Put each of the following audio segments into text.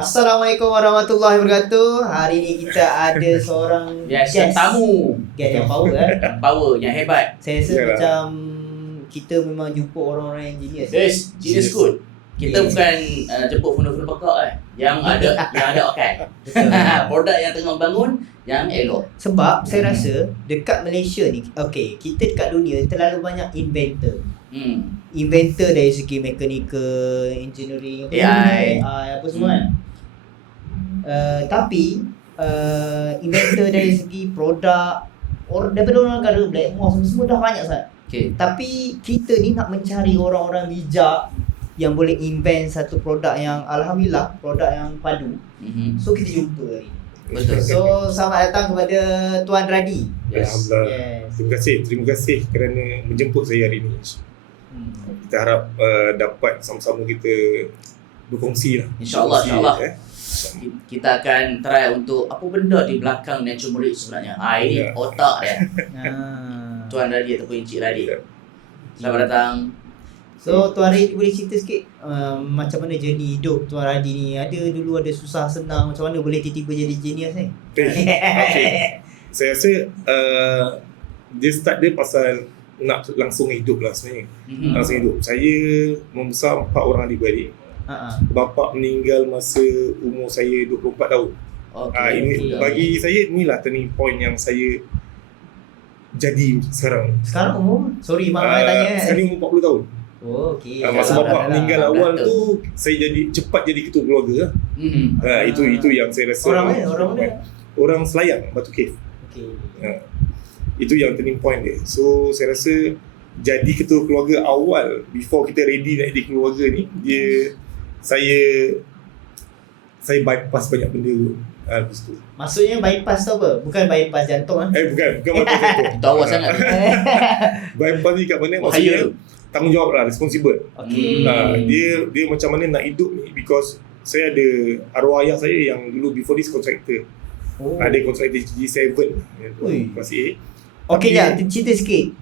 Assalamualaikum warahmatullahi wabarakatuh. Hari ni kita ada seorang Yes, tetamu. Guest yang power Power, yang hebat. Saya rasa macam kita memang jumpa orang-orang yang genius. Yes, genius good. Kita Yes. bukan jemput founder-founder pakar yang ada okay. Produk yang tengah bangun yang elok. Sebab saya rasa dekat Malaysia ni, okay, kita dekat dunia terlalu banyak inventor. Inventor dari segi mechanical, engineering, AI. apa semua kan. Tapi inventor dari segi produk daripada orang negara Blackmore semua dah banyak sangat. Okay. Tapi kita ni nak mencari orang-orang bijak yang boleh invent satu produk yang alhamdulillah produk yang padu. So kita jumpa hari ni. Betul. So selamat datang kepada Tuan Radi. Yes. Alhamdulillah. Yes. Terima kasih kerana menjemput saya hari ini. Kita harap dapat sama-sama kita berkongsi lah. InsyaAllah. Kita akan try untuk apa benda di belakang Nature Murid sebenarnya. Ini otak dia. Tuan Radi ataupun Encik Radi. Selamat datang. So Tuan Radi boleh cerita sikit macam mana journey hidup Tuan Radi ni? Dulu ada susah senang, macam mana boleh tiba-tiba jadi genius ni? Okay. Saya rasa dia start dia pasal nak langsung hidup lah sebenarnya. Langsung hidup. Saya membesar 4 orang adik-beradik. Bapa meninggal masa umur saya 24 tahun. Ini bagi saya inilah turning point yang saya jadi sekarang. Sekarang umur? Sorry mak tanya. Sekarang umur 40 tahun. Oh, okey. Masa bapa meninggal awal Betul. tu saya cepat jadi ketua keluarga lah. Itu yang saya rasa. Orang mana? Orang Selayang, Batu Cave. Okey. Itu yang turning point dia. So saya rasa jadi ketua keluarga awal before kita ready nak jadi keluarga ni, saya bypass banyak benda tu. Lepas tu. Maksudnya bypass tu apa? Bukan bypass jantung Bukan bypass itu. Tahu sangat. Bypass ni kat mana Bahaya maksudnya tu. tanggungjawab lah, responsible. Okey. Dia macam mana nak hidup ni, because saya ada arwah ayah saya yang dulu before this contractor. Ada kontraktor G7 masih. Okey jap, cerita sikit.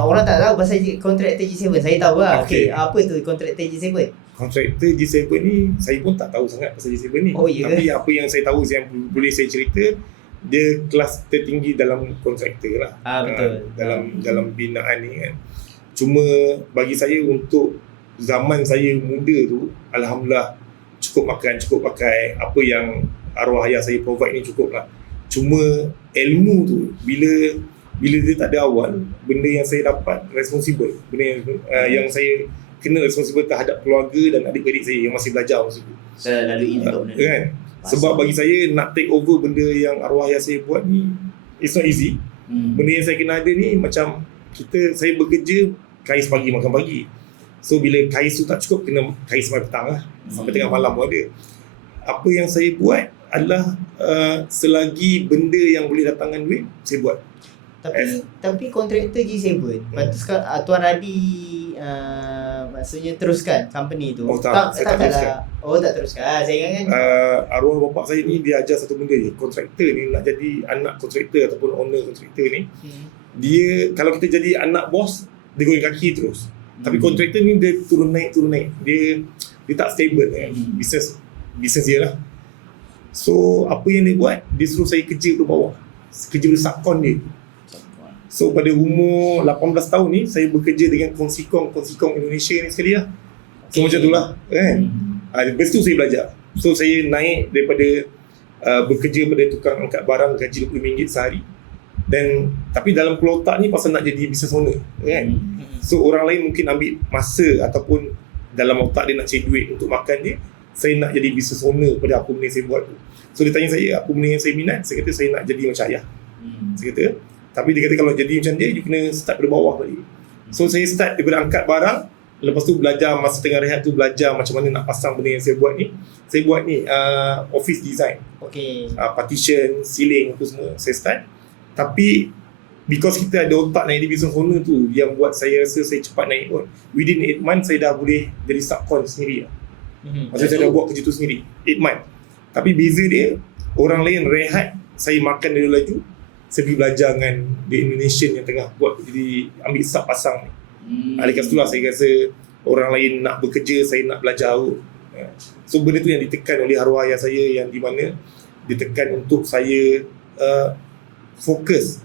Orang tak tahu pasal kontraktor G7. Saya tahu lah. Okey, apa tu kontraktor G7? Kontraktor G7 ni saya pun tak tahu sangat pasal G7 ni. Oh, ya? Tapi apa yang saya tahu yang boleh saya cerita, dia kelas tertinggi dalam kontraktor lah. Betul. Dalam binaan ni kan. Cuma bagi saya untuk zaman saya muda tu, alhamdulillah cukup makan, cukup pakai, apa yang arwah ayah saya provide ni cukup lah. Cuma ilmu tu bila dia tak ada awal, benda yang saya dapat responsible, benda yang saya kena responsible terhadap keluarga dan adik-adik saya yang masih belajar masa tu. Selalu hidup Kan? Sebab bagi saya nak take over benda yang arwah ayah saya buat ni, it's not easy. Benda yang saya kena ada ni macam saya bekerja kais pagi makan pagi. So bila kais tu tak cukup, kena kais sampai petang lah. Sampai tengah malam pun ada. Apa yang saya buat adalah selagi benda yang boleh datangkan duit, saya buat. Tapi kontraktor G7, lepas tu sekarang Tuan Radi maksudnya teruskan company tu. Tak teruskan. Tak teruskan. Saya ingat kan Arwah bapa saya ni dia ajar satu benda je. Kontraktor ni nak jadi anak kontraktor ataupun owner kontraktor ni, dia kalau kita jadi anak bos, dia goyang kaki terus. Tapi kontraktor ni dia turun naik. Dia tak stable kan. Bisnes dia lah. So apa yang dia buat, dia suruh saya kerja ke bawah. Kerja pada subkon dia. So pada umur 18 tahun ni, saya bekerja dengan konsikong Indonesia ni sekali lah. So macam tu lah kan. Lepas tu saya belajar. So saya naik daripada bekerja pada tukang angkat barang gaji RM20 sehari. Tapi dalam kepala otak ni pasal nak jadi business owner kan. So orang lain mungkin ambil masa ataupun dalam otak dia nak cari duit untuk makan dia. Saya nak jadi business owner pada apa benda yang saya buat tu. So dia tanya saya apa benda yang saya minat. Saya kata saya nak jadi macam ayah. Saya kata, tapi dia kata kalau jadi macam dia, you kena start dari bawah tadi. So saya start daripada angkat barang. Lepas tu belajar, masa tengah rehat tu belajar macam mana nak pasang benda yang saya buat ni. Saya buat ni office design. Partition, ceiling tu semua saya start. Tapi because kita ada otak nak jadi business owner tu, yang buat saya rasa saya cepat naik pun. Within 8 months saya dah boleh jadi subcon sendiri lah. Maksudnya saya dah buat kerja tu sendiri 8 months. Tapi beza dia, orang lain rehat, saya makan dia laju. Saya pergi belajar dengan the Indonesian yang tengah buat, jadi ambil sub pasang ni. Lepas tu lah saya rasa orang lain nak bekerja, saya nak belajar So benda tu yang ditekan oleh arwah ayah saya, yang di mana ditekan untuk saya fokus.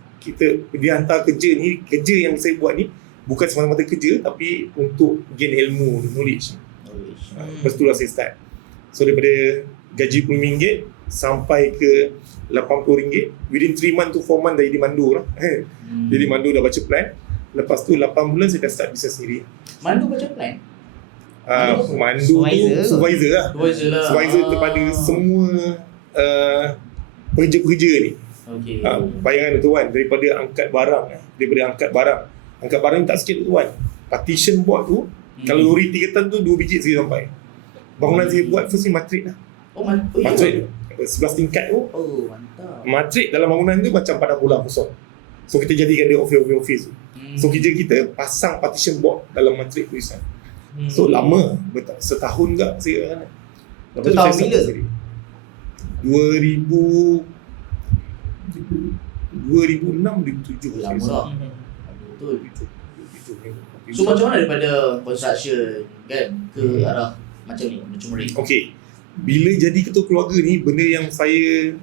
Dia hantar kerja yang saya buat ni bukan semata-mata kerja, tapi untuk gain ilmu, knowledge. Lepas tu lah saya start. So daripada gaji RM10 sampai ke RM80, within 3 months to 4 months dah jadi mandu lah. Jadi mandu dah baca plan. Lepas tu 8 bulan saya dah start bisnes sendiri. Mandu baca plan? Mandu tu supervisor lah. Supervisor kepada Ah. semua pekerja-pekerja ni. Okay. Bayangan tu tuan, daripada angkat barang ni tak sikit tu tuan. Partition board tu, kalau lori 3 ton tu 2 biji saya sampai. Bangunan saya buat first ni matrik lah. Matrik tu 11 tingkat tu. Oh, mantap. Matrik dalam bangunan tu macam padang bola kosong. So kita jadikan dia office tu. So kerja kita pasang partition board dalam matrik tulisan. So lama, setahun tak saya. Tu tahun bila? 2006, 2007. Lama lah. Betul. 2007. So macam mana daripada construction kan ke arah macam ni, macam ni? Okay, bila jadi ketua keluarga ni, benda yang saya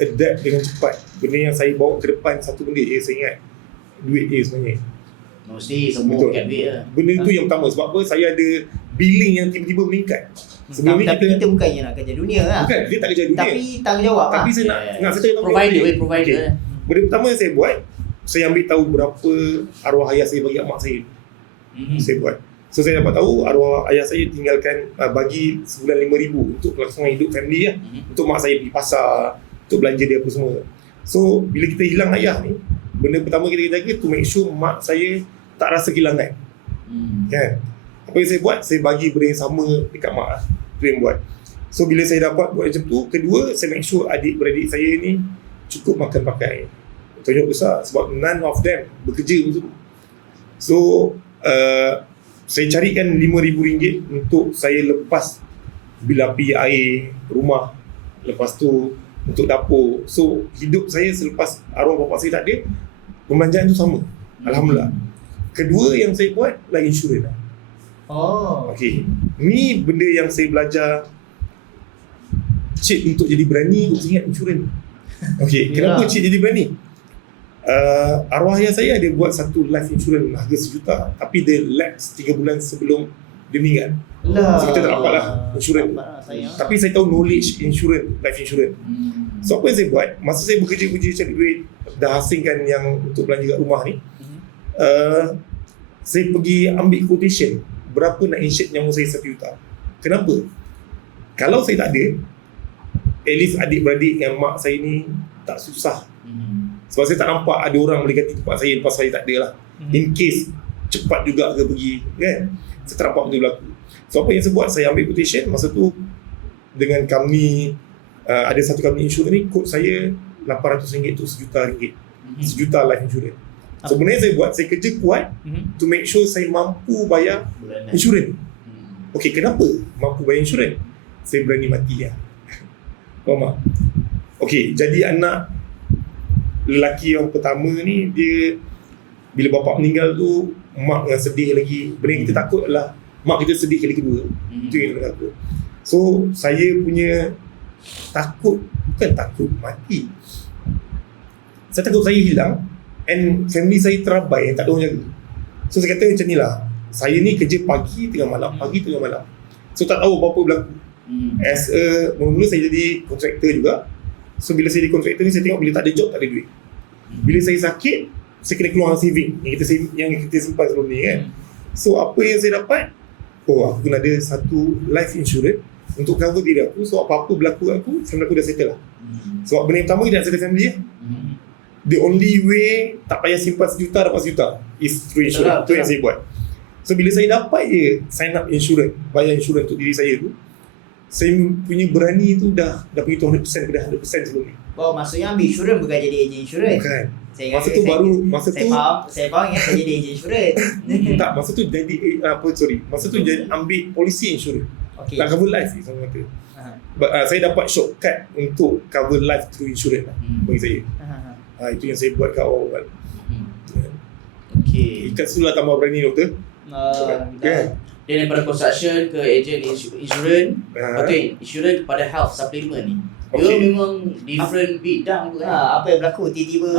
adapt dengan cepat. Benda yang saya bawa ke depan, satu benda saya ingat, duit sebenarnya. Mesti semua Betul. kat duit lah. Benda tu yang pertama. Sebab apa? Saya ada billing yang tiba-tiba meningkat. Sebelum ni Tapi kita bukannya nak kerja dunia lah. bukan, dia tak kerja dunia. Tapi tanggungjawab Tapi lah. saya nak saya cakap Provider. Okay. Benda pertama yang saya buat, saya ambil tahu berapa arwah ayah saya bagi mak saya. Saya buat. So saya dapat tahu arwah ayah saya tinggalkan bagi sebulan RM5,000 untuk kelangsungan hidup family lah. Untuk mak saya pergi pasar, untuk belanja dia apa semua. So bila kita hilang ayah ni, benda pertama kita jaga to make sure mak saya tak rasa kehilangan. Kan? Apa yang saya buat, saya bagi benda yang sama dekat mak lah. Itu yang buat. So bila saya dapat buat macam tu, kedua saya make sure adik-beradik saya ni cukup makan pakai. Tunjuk besar sebab none of them bekerja untuk. So saya carikan RM5,000 untuk saya lepas bil api air rumah, lepas tu untuk dapur. So hidup saya selepas arwah bapa saya tak ada, pembelanjaan tu sama. Alhamdulillah. Kedua yang saya buat lah insurans. Oh. Okay, ni benda yang saya belajar. Cik untuk jadi berani, saya ingat insurans. Okay, kenapa Cik jadi berani? Arwah ayah saya ada buat satu life insurance harga RM1 juta, tapi dia lapse 3 bulan sebelum dia meninggal. So kita tak dapat lah insurans. Tapi saya tahu knowledge insurance, life insurance. So apa yang saya buat, masa saya bekerja cari duit, dah hasilkan yang untuk belanja kat rumah ni, saya pergi ambil quotation berapa nak insure nyawa saya RM1 juta. Kenapa? Kalau saya tak ada, at least adik-beradik yang mak saya ni tak susah. Sebab saya tak nampak ada orang boleh ganti tempat saya lepas saya tak ada lah. In case cepat juga ke pergi, kan? Saya tak nampak benda berlaku. So apa yang saya buat, saya ambil quotation. Masa tu dengan company, ada satu company insurance ni, quote saya RM800 tu RM1 juta. RM1 life insurance. So benda yang saya buat, saya kerja kuat to make sure saya mampu bayar insurans. Okay, kenapa mampu bayar insurans? Saya berani mati lah. Faham tak? Okay, jadi anak lelaki yang pertama ni, dia bila bapa meninggal tu, mak yang sedih lagi. Benda yang kita takut adalah mak kita sedih kali kedua. Itu yang kita takut. So saya punya takut, bukan takut mati, saya takut saya hilang and family saya terabai yang tak ada orang jaga. So saya kata macam ni lah, saya ni kerja pagi tengah malam, pagi tengah malam. So tak tahu apa-apa berlaku. As a, mula-mula saya jadi kontraktor juga. So bila saya jadi kontraktor ni, saya tengok bila tak ada job, tak ada duit. Bila saya sakit, saya kena keluar saving yang kita simpan sebelum ni kan. So apa yang saya dapat, aku kena ada satu life insurance untuk cover diri aku. So apa-apa berlaku kat aku, family aku dah settle lah. Sebab benda yang pertama, kita nak settle family lah. The only way tak payah simpan RM1 juta dapat RM1 juta is through insurance. Itu yang saya buat. So bila saya dapat je sign up insurance, bayar insurance untuk diri saya tu, saya punya berani tu dah pergi tu 100% kepada 100% sebelum ni. Oh, maksudnya ambil insurans bukan jadi ejen insurans. Bukan. Masa tu saya faham ingat saya jadi ejen insurans. Tak, masa tu jadi masa tu jadi ambil polisi insurans. Okay. Nak cover life ni sama kata. Saya dapat shortcut untuk cover life through insurance lah bagi saya. Itu yang saya buat kat awal. Okay. Ikat sulah tambah berani doktor. Okay. Dia daripada construction ke agent insurance, lepas tu insurance kepada health supplement ni. Dia memang different bidang tu kan. Apa yang berlaku tiba-tiba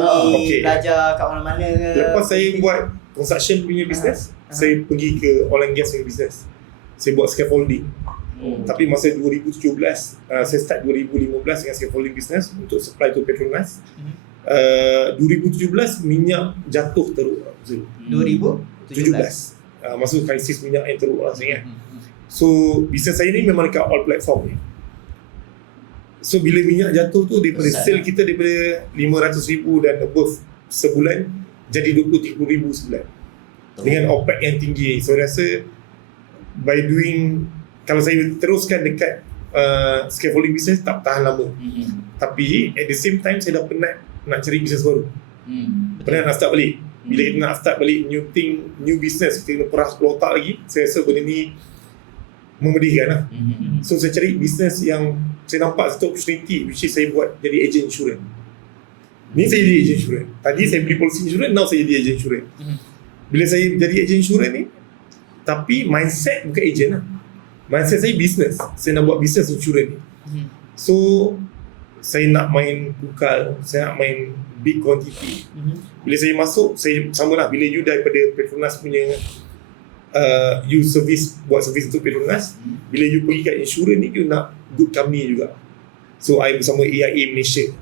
belajar kat mana-mana ke. Lepas saya buat construction punya business, saya pergi ke oil and gas punya business. Saya buat scaffolding. Tapi masa 2017, saya start 2015 dengan scaffolding business untuk supply to Petronas. 2017 minyak jatuh teruk. 2017. Masuk krisis minyak yang teruk lah saya ingat. So bisnes saya ni memang dekat all platform ni. So bila minyak jatuh tu daripada sale kita daripada 500,000 dan above sebulan jadi 20-30,000 sebulan. Dengan OPEX yang tinggi. So rasa by doing, kalau saya teruskan dekat scaffolding business tak tahan lama. Tapi at the same time saya dah penat nak cari bisnes baru. Penat nak start balik. Bila kita nak start balik new business, kita kena peras otak lagi. Saya rasa benda ni memedihkan lah. So saya cari business yang saya nampak satu opportunity, which is saya buat jadi agent insurance. Ni saya jadi agent insurance. Tadi saya beli policy insurance, now saya jadi agent insurance. Bila saya jadi agent insurance ni, tapi mindset bukan agent lah. Mindset saya business. Saya nak buat business insurance ni. So saya nak main bukal, saya nak main big quantity. Bila saya masuk, saya sama lah. Bila you daripada Petronas punya you buat service untuk Petronas, bila you pergi kat insurance ni, you nak good company juga. So I bersama AIA Malaysia.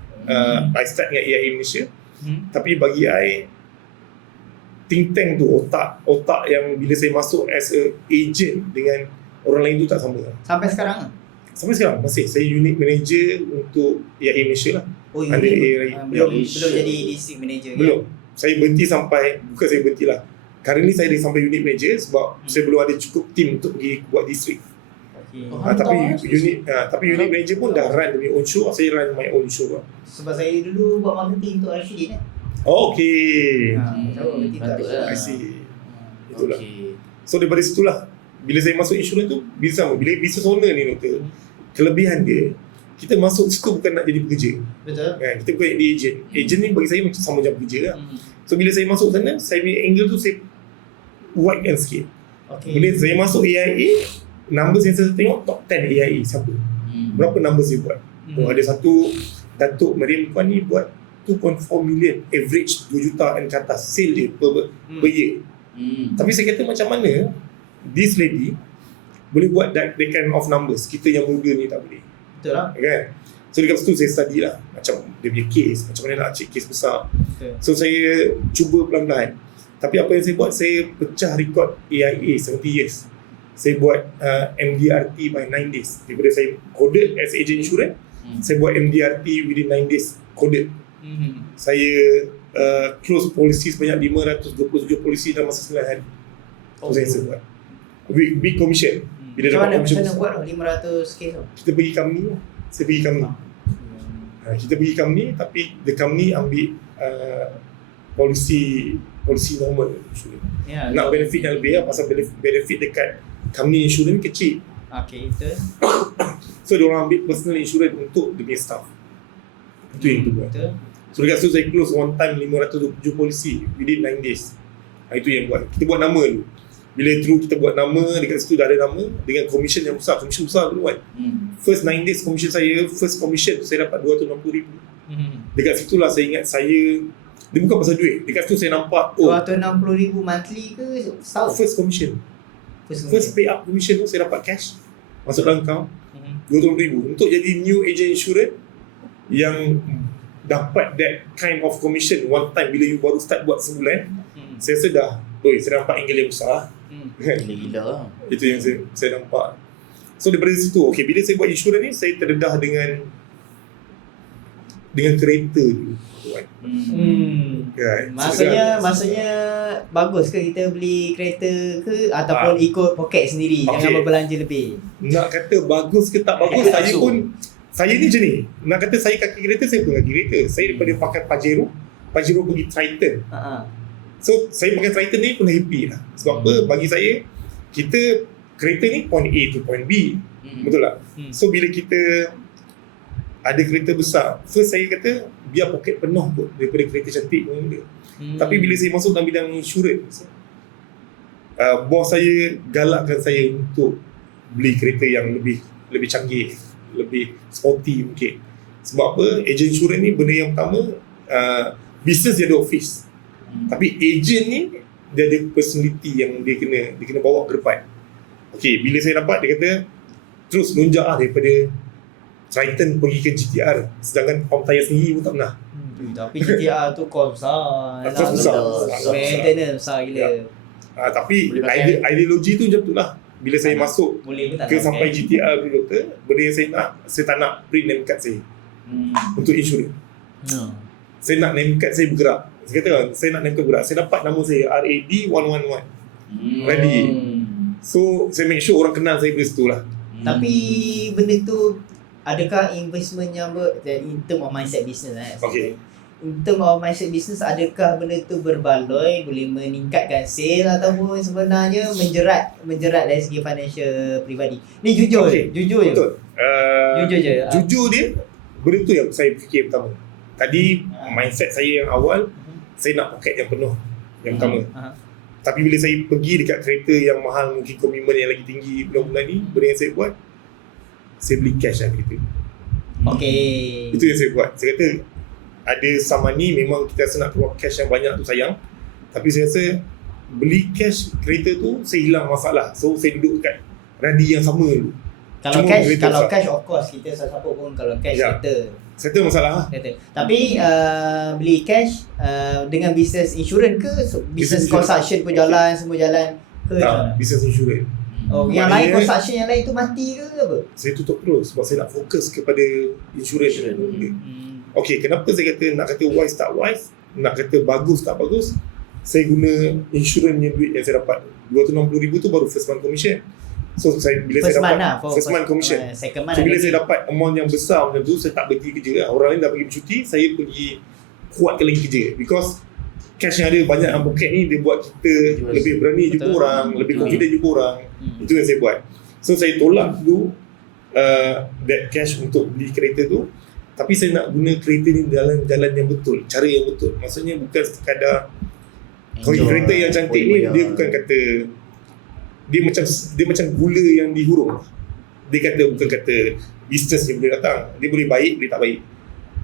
I start dengan AIA Malaysia. Tapi bagi I, think tank tu, otak yang bila saya masuk as a agent dengan orang lain tu tak sama. Sampai sekarang? Sampai sekarang masih. Saya unit manager untuk AIA Malaysia lah. Belum jadi district manager. Belum. Saya berhenti sampai, bukan saya berhenti lah. Currently saya dah sampai unit manager sebab saya belum ada cukup team untuk pergi buat district. Tapi unit manager pun dah run demi own show. Saya run my own show lah. Sebab saya dulu buat marketing untuk Rashidin Okay. Patutlah. I see. Itulah. So daripada situlah, bila saya masuk insurans tu, bila business owner ni doktor, kelebihan dia, kita masuk situ bukan nak jadi pekerja. Betul. Kita bukan jadi agent. Agent ni bagi saya macam sama macam pekerja lah. So bila saya masuk sana, saya punya angle tu saya wide sikit. Bila saya masuk AIA, numbers yang saya tengok top 10 AIA siapa? Berapa numbers dia buat? Ada satu Datuk Mariam Kuan ni buat 2.4 million average 2 juta ke atas sale dia per year. Tapi saya kata macam mana this lady boleh buat that kind of numbers, kita yang muda ni tak boleh. Betul lah kan? So dekat situ saya study lah macam dia punya case, macam mana nak cek case besar. So saya cuba pelan-pelan. Tapi apa yang saya buat, saya pecah rekod AIA 70 years. Saya buat MDRT by 9 days. Daripada saya coded as agent insurance, saya buat MDRT within 9 days coded. Saya close polisi sebanyak 527 polisi dalam masa 9 hari. Saya buat big commission. Bila dapat commission, macam mana buat 500 case tu? kita pergi company lah. Saya pergi company. Kita pergi company, tapi the company ambil polisi normal nak benefit yang lebih lah, pasal benefit dekat company insurance kecil. Betul. So dia orang ambil personal insurance untuk dia punya staff. Itu yang kita buat. So dekat situ saya close one time 527 polisi within 9 days. Itu yang buat. Kita buat nama dulu. Bila through kita buat nama, dekat situ dah ada nama dengan commission yang besar. Commission besar dulu kan. First 9 days commission saya, first commission saya dapat 260,000. Dekat situlah saya ingat dia bukan pasal duit. Dekat situ saya nampak 260,000 monthly ke setahun? First commission. First pay up commission tu saya dapat cash masuk dalam account 260,000 untuk jadi new agent insurance yang dapat that kind of commission one time bila you baru start buat sebulan. Saya rasa dah saya nampak angle yang besar. Gila lah. Itu yang saya nampak. So daripada situ, bila saya buat insurans ni, saya terdedah dengan kereta dulu. Maksudnya bagus ke kita beli kereta ke ataupun ikut poket sendiri, jangan berbelanja lebih? Nak kata bagus ke tak bagus, saya ni macam ni. Nak kata saya kaki kereta, saya pun kaki kereta. Saya daripada pakai Pajero pergi Triton. So saya pakai Triton ni pun happy lah. Sebab apa? Bagi saya, kita kereta ni point A to point B. Betul tak? So bila kita ada kereta besar, first saya kata biar poket penuh kot daripada kereta cantik pun dia. Tapi bila saya masuk dalam bidang insurance, bos saya galakkan saya untuk beli kereta yang lebih canggih, lebih sporty mungkin. Sebab apa? Agent insurans ni benda yang pertama, business dia ada office. Tapi agent ni dia ada personality yang dia kena bawa ke depan. Okay, bila saya dapat, dia kata terus lonjak daripada Triton pergi ke GTR, sedangkan pump tayar sendiri pun tak pernah. Tapi GTR tu kos besar. Besar. Maintenance besar gila. Tapi Boleh pakai. ideologi tu macam tu lah. Bila saya masuk Boleh pun tak ke nak sampai pakai. GTR dulu doktor, benda yang saya tak nak print name card saya untuk insurans. Saya nak name card saya bergerak. Saya kata saya nak name card bergerak. Saya dapat nama saya RAD111. Ready. So saya make sure orang kenal saya dari situ lah. Tapi benda tu adakah investment yang in term of mindset business Okay. In term of mindset business, adakah benda tu berbaloi boleh meningkatkan sale ataupun sebenarnya menjerat dari segi financial peribadi? Ni jujur Okay. jujur je. Betul. Jujur je. Jujur dia, benda tu yang saya fikir pertama. Tadi mindset saya yang awal, saya nak poket yang penuh yang pertama. Tapi bila saya pergi dekat kereta yang mahal, mungkin komitmen yang lagi tinggi bulan-bulan ni, benda yang saya buat, saya beli cash lah kereta. Okay. Itu yang saya buat. Saya kata ada some money, memang kita rasa nak keluar cash yang banyak tu sayang. Tapi saya rasa beli cash kereta tu, saya hilang masalah. So saya duduk dekat radi yang sama dulu. Kalau Cuma cash, kereta kalau besar. cash of course kita siapa pun kalau cash Ya. Settle masalah lah. kata. Tapi beli cash dengan business insurance ke business Business construction pun jalan, semua jalan ke? Business insurance. Oh, yang lain Maknanya- construction yang lain tu mati ke apa? Saya tutup terus sebab saya nak fokus kepada insurans. Okay, kenapa saya kata nak kata wise tak wise, nak kata bagus tak bagus, saya guna insurans punya duit yang saya dapat. 260,000 tu baru first month commission. So bila First saya month dapat lah, first month commission. second month So bila lagi. saya dapat amount yang besar macam tu, saya tak berhenti kerja lah. Orang lain dah pergi bercuti, saya pergi kuatkan lagi kerja. Because cash yang ada banyak dalam poket ni, dia buat kita lebih berani jumpa Betul. orang, lebih confident jumpa orang. Itu yang saya buat. So saya tolak dulu that cash untuk beli kereta tu. Tapi saya nak guna kereta ni dalam jalan yang betul, cara yang betul. Maksudnya bukan sekadar kereta yang cantik ni, dia bukan kata dia macam gula yang dihurung. Dia kata bukan kata business yang boleh datang. Dia boleh baik, boleh tak baik.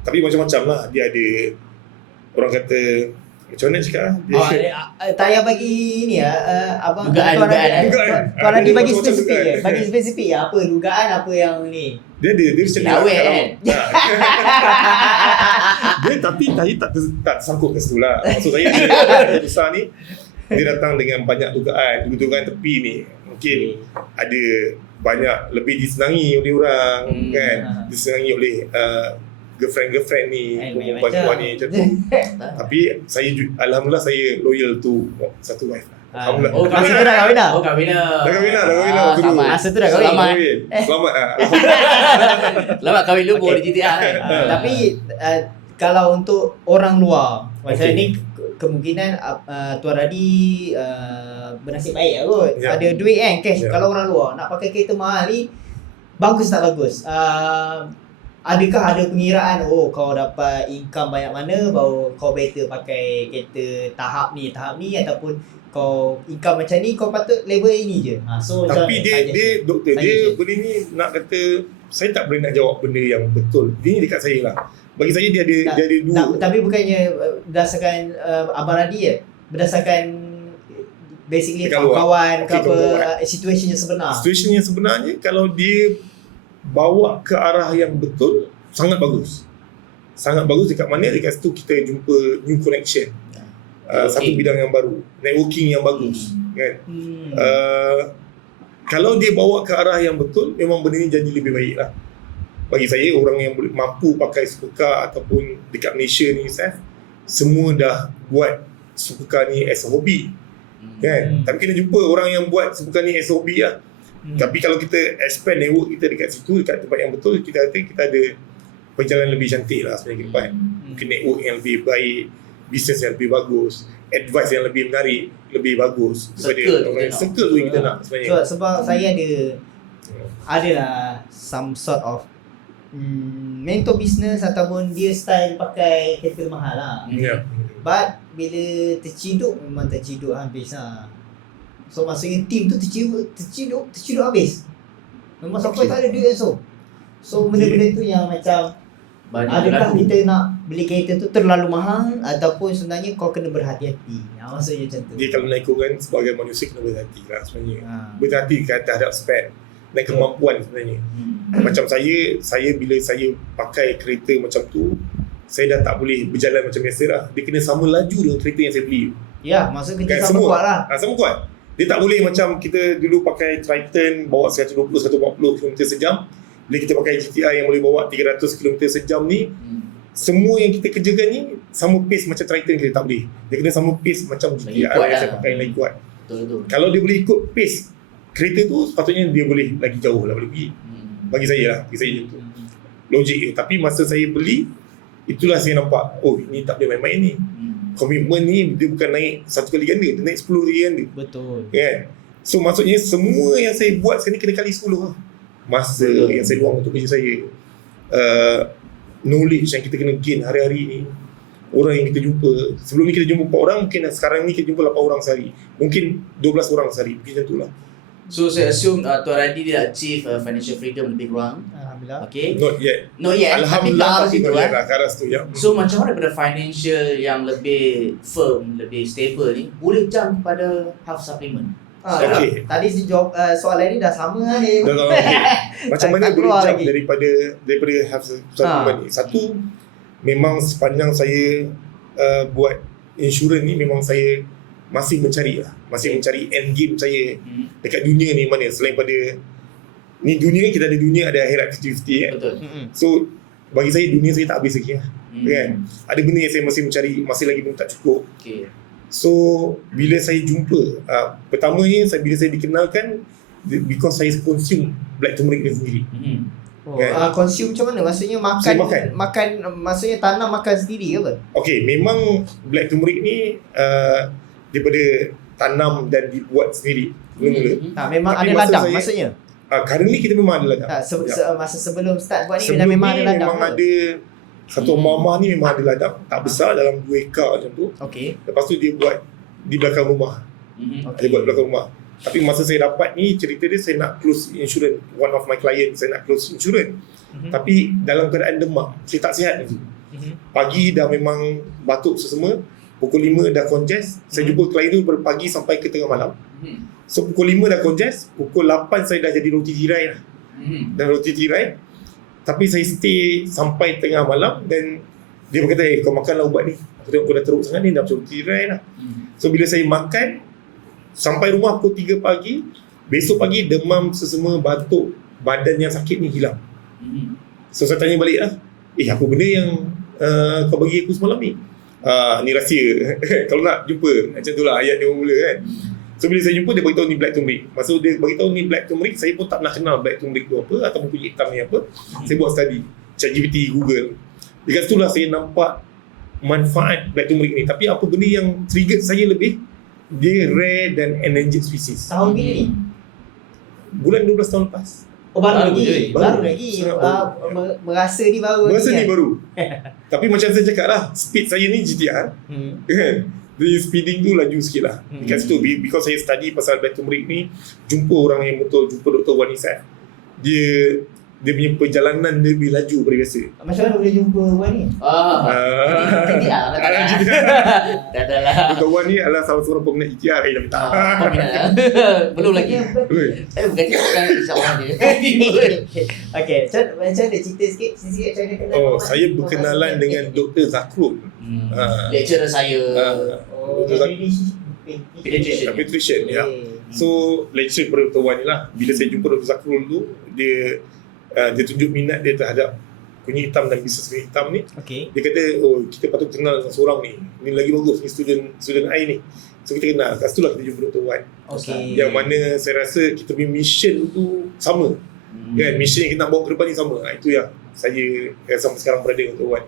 Tapi macam-macam lah. Dia ada orang kata macam mana cakap? Tak payah bagi ni abang Dugaan. Tuan Adi bagi Macam-macam spesifik dugaan. je. Bagi spesifik apa dugaan apa yang ni. Dia macam ni Lawet lah. kan? Dia tapi tadi tak tersangkut ke situ lah. Maksud saya dia besar ni, dia datang dengan banyak dugaan tepi ni. Mungkin ada banyak lebih disenangi oleh orang kan, disenangi oleh girlfriend ni, perempuan ni macam tu. Tapi saya alhamdulillah saya loyal to satu wife. Alhamdulillah. Oh, Masa tu dah kahwin dah? Oh, kahwin dah. Dah kahwin waktu tu. Selamat. Masa tu dah kahwin? Selamat. Selamat lah. Selamat kahwin dulu Okay. di GTR kan. Tapi kalau untuk orang luar, macam Okay. ni kemungkinan Tuan Radi bernasib baik lah kot. Ya. Ada duit kan, cash. Ya. Kalau orang luar nak pakai kereta mahal ni, bagus tak bagus? Adakah ada pengiraan kau dapat income banyak mana baru kau better pakai kereta tahap ni ataupun kau income macam ni kau patut level ini je. So Tapi dia doktor, dia benda ni nak kata saya tak boleh nak jawab benda yang betul. Dia ni dekat saya lah. Bagi saya dia ada dua. Tapi bukannya berdasarkan Abang Radi berdasarkan basically Dekat luar. kawan-kawan ke Okay, apa kawan-kawan. situation yang sebenar. Situasi yang sebenarnya kalau dia bawa ke arah yang betul, sangat bagus. Sangat bagus dekat mana? Dekat situ kita jumpa new connection. Satu bidang yang baru, networking yang bagus kan. Kalau dia bawa ke arah yang betul, memang benda ni jadi lebih baik lah. Bagi saya, orang yang boleh mampu pakai supercar ataupun dekat Malaysia ni semua dah buat supercar ni as a hobby kan. Tapi kena jumpa orang yang buat supercar ni as a hobby lah. Tapi kalau kita expand network kita dekat situ, dekat tempat yang betul, kita ada perjalanan lebih cantik lah sebenarnya ke depan. Mungkin network yang lebih baik, bisnes yang lebih bagus, advice yang lebih menarik, lebih bagus daripada orang lain. Circle tu yang kita nak sebenarnya. Sebab saya adalah some sort of mentor business ataupun dia style pakai kereta mahal lah. Ya. But bila terciduk memang terciduk habis lah. So maksudnya team tu terciduk habis. Memang sampai tak ada duit So benda-benda tu yang macam adakah kita nak beli kereta tu terlalu mahal ataupun sebenarnya kau kena berhati-hati. Maksudnya macam tu. Dia kalau nak ikutkan sebagai manusia kena berhati lah sebenarnya. Berhati terhadap spend dan kemampuan sebenarnya. Macam saya bila saya pakai kereta macam tu, saya dah tak boleh berjalan macam biasa lah. Dia kena sama laju dengan kereta yang saya beli. Ya, maksud kerja Kan sama semua, kuat lah. sama kuat. Dia tak boleh macam kita dulu pakai Triton bawa 120-140 km sejam. Bila kita pakai GTI yang boleh bawa 300 km sejam ni, semua yang kita kerjakan ni sama pace macam Triton kita tak boleh. Dia kena sama pace macam GTI yang saya pakai lagi kuat. Betul. Kalau dia boleh ikut pace kereta tu, sepatutnya dia boleh lagi jauh lah boleh pergi. Bagi saya macam tu. Logik je. Tapi masa saya beli, itulah saya nampak, oh ini tak boleh main-main ni. Komitmen ni dia bukan naik 1 kali ganda, dia naik 10 kali ganda. Betul. Kan? So maksudnya semua yang saya buat sekarang ni kena kali 10 lah. Masa yang saya luang untuk kerja saya, knowledge yang kita kena gain hari-hari ni, orang yang kita jumpa. Sebelum ni kita jumpa 4 orang, mungkin sekarang ni kita jumpa 8 orang sehari, mungkin 12 orang sehari, mungkin macam tu lah. So saya assume Tuan Randi dia achieve financial freedom lebih kurang. Alhamdulillah. Okay. Not yet. Tapi Alhamdulillah, ke arah situ not yet lah, ke arah situ ya. So macam mana daripada financial yang lebih firm, lebih stable ni boleh jump pada health supplement? Okay. Tadi jawab soalan ni dah sama lah ni. Macam mana Tak boleh keluar jump lagi. daripada health supplement ni? Satu, memang sepanjang saya buat insurans ni, memang saya masih mencari end game saya dekat dunia ni mana selain pada ni dunia, kita ada dunia, ada akhirat 50-50 kan. Betul. So bagi saya dunia saya tak habis lagi lah. Kan? Ada benda yang saya masih mencari, masih lagi belum tak cukup. Okay. So bila saya jumpa, pertamanya bila saya dikenalkan because saya consume black turmeric dia sendiri. Consume macam mana? Maksudnya makan maksudnya tanam makan sendiri ke apa? Okay, memang black turmeric ni daripada tanam dan dibuat sendiri mula-mula. Memang Tapi ada masa ladang saya- maksudnya? Currently kita memang ada ladang. Masa sebelum start buat ni Sebelum memang ni ada ladang. memang ada satu mamah ni memang ada ladang, tak besar, dalam 2 ekar macam tu. Okey. Lepas tu dia buat di belakang rumah. Dia buat belakang rumah. Tapi masa saya dapat ni, cerita dia saya nak close insurance. One of my client saya nak close insurance. Tapi dalam keadaan demam, saya tak sihat lagi. Pagi dah memang batuk semua. Pukul 5 dah congest. Saya jumpa klien tu pagi sampai ke tengah malam. So pukul 5 dah congest, pukul 8 saya dah jadi roti tirai lah. Dan roti tirai. Tapi saya stay sampai tengah malam dan dia berkata, kau makanlah ubat ni. Aku tengok kau dah teruk sangat ni, dah macam roti tirai lah. So bila saya makan, sampai rumah pukul 3 pagi, besok pagi demam, sesama, batuk, badan yang sakit ni hilang. So saya tanya balik lah, apa benda yang kau bagi aku semalam ni? Ni rahsia. Kalau nak jumpa, macam tu lah ayat dia mula kan. So bila saya jumpa, dia beritahu ni black turmeric. Masa dia beritahu ni black turmeric, saya pun tak pernah kenal black turmeric tu apa atau kunyit hitam ni apa. Saya buat study, ChatGPT, Google. Dekat situlah saya nampak manfaat black turmeric ni. Tapi apa benda yang trigger saya lebih, dia rare dan endangered species. Tahun bila ni? Bulan 12 tahun lepas. Baru Baru. lagi. Sangat Merasa ni baru. Merasa lagi ni kan? baru. Tapi macam saya cakap lah, speed saya ni GTR kan. Jadi speeding tu laju sikit lah. Dekat situ, because saya study pasal black turmeric ni, jumpa orang yang betul, jumpa Dr. Wan Isan, dia punya perjalanan dia lebih laju daripada biasa. Macam mana boleh jumpa Wan ni? Jadi dah dah lah. Dr. Wan ni adalah salah seorang peminat GTR. Dah minta. Belum lagi. Bukan cakap insya-Allah je. Okey, macam mana cerita sikit macam mana kenal Muhammad Saya ni? berkenalan dengan Dr. Zakrul. Lecturer saya. Pediatrician ya. So lecture kepada Dr. Wan ni lah. Bila saya jumpa Dr. Zakrul tu, dia tunjuk minat dia terhadap kunyit hitam dan bisnes kunyit hitam ni. Okey. Dia kata, kita patut kenal dengan seorang ni. Ni lagi bagus, ni student I ni. So kita kenal. Lepas tu lah kita jumpa Dr. Wan. Okey. Yang mana saya rasa kita punya mission tu sama. Kan, mission yang kita nak bawa ke depan ni sama. Itu yang saya sampai sekarang berada dengan Dr. Wan.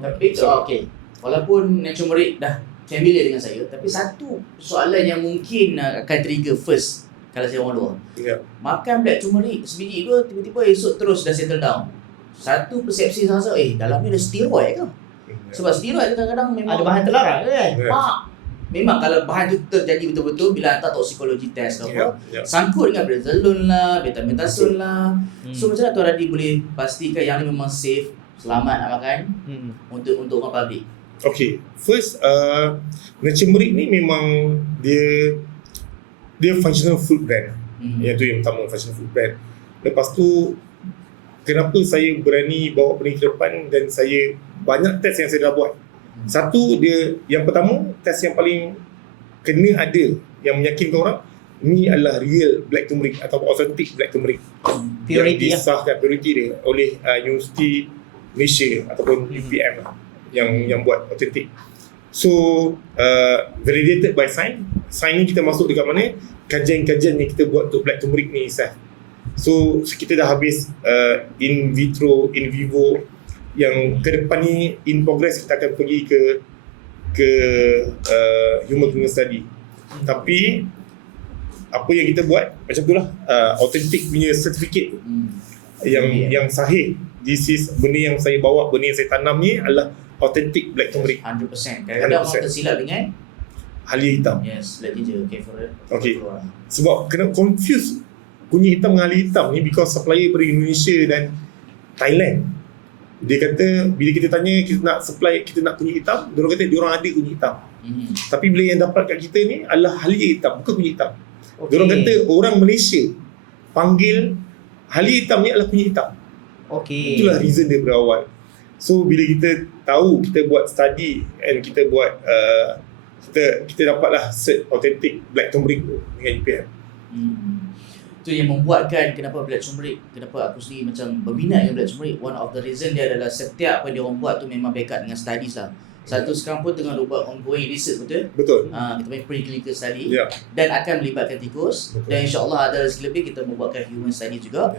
Tapi okey. Walaupun yang turmeric dah familiar dengan saya, tapi satu soalan yang mungkin akan trigger first kalau saya orang luar. Ya. Makan black turmeric sebiji dua, tiba-tiba esok terus dah settle down. Satu persepsi saya dalam ni ada steroid ke? Sebab steroid kadang-kadang memang Ada bahan terlarang kan? Ya. Mak memang kalau bahan tu terjadi betul-betul bila hantar toksikologi test ke apa, sangkut dengan prednisolone lah, betamethasone lah. So macam mana Tuan Radi boleh pastikan yang ni memang safe, selamat nak makan untuk orang public? Okay, first Nurture ni memang dia functional food brand. Yang tu yang pertama, functional food brand. Lepas tu kenapa saya berani bawa benda ke depan dan saya banyak test yang saya dah buat. Satu, dia yang pertama, test yang paling kena ada yang meyakinkan orang ni adalah real black turmeric atau authentic black turmeric. Purity yang disahkan purity dia oleh Universiti Malaysia ataupun UPM lah, yang buat authentic. So validated by science. Science ni kita masuk dekat mana? Kajian-kajian yang kita buat untuk black turmeric ni Saf. So kita dah habis in vitro, in vivo. Yang ke depan ni in progress kita akan pergi ke human clinical study. Tapi apa yang kita buat macam itulah, authentic punya certificate yang sahih. This is benda yang saya bawa, benda yang saya tanam ni adalah authentic black turmeric 100%. Kadang-kadang orang tersilap dengan halia hitam. yes, black ginger, kaffir. Okay. Sebab kena confuse kunyit hitam dengan halia hitam ni because supplier dari Indonesia dan Thailand. Dia kata bila kita tanya kita nak supply, kita nak kunyit hitam, diorang kata diorang ada kunyit hitam. Tapi bila yang dapat kat kita ni adalah halia hitam, bukan kunyit hitam. Diorang kata orang Malaysia panggil halia hitam ni adalah kunyit hitam. Itulah reason dia berawal. So bila kita tahu, kita buat study and kita buat kita dapatlah cert authentic black turmeric tu dengan UPM. Itu yang membuatkan kenapa black turmeric, kenapa aku sendiri macam berminat dengan black turmeric. One of the reason dia adalah setiap apa dia orang buat tu memang backup dengan studies lah. Satu sekarang pun tengah buat ongoing research, betul? Betul. Kita main pre-clinical study dan akan melibatkan tikus. Betul. Dan insyaAllah ada rezeki lebih kita membuatkan human study juga.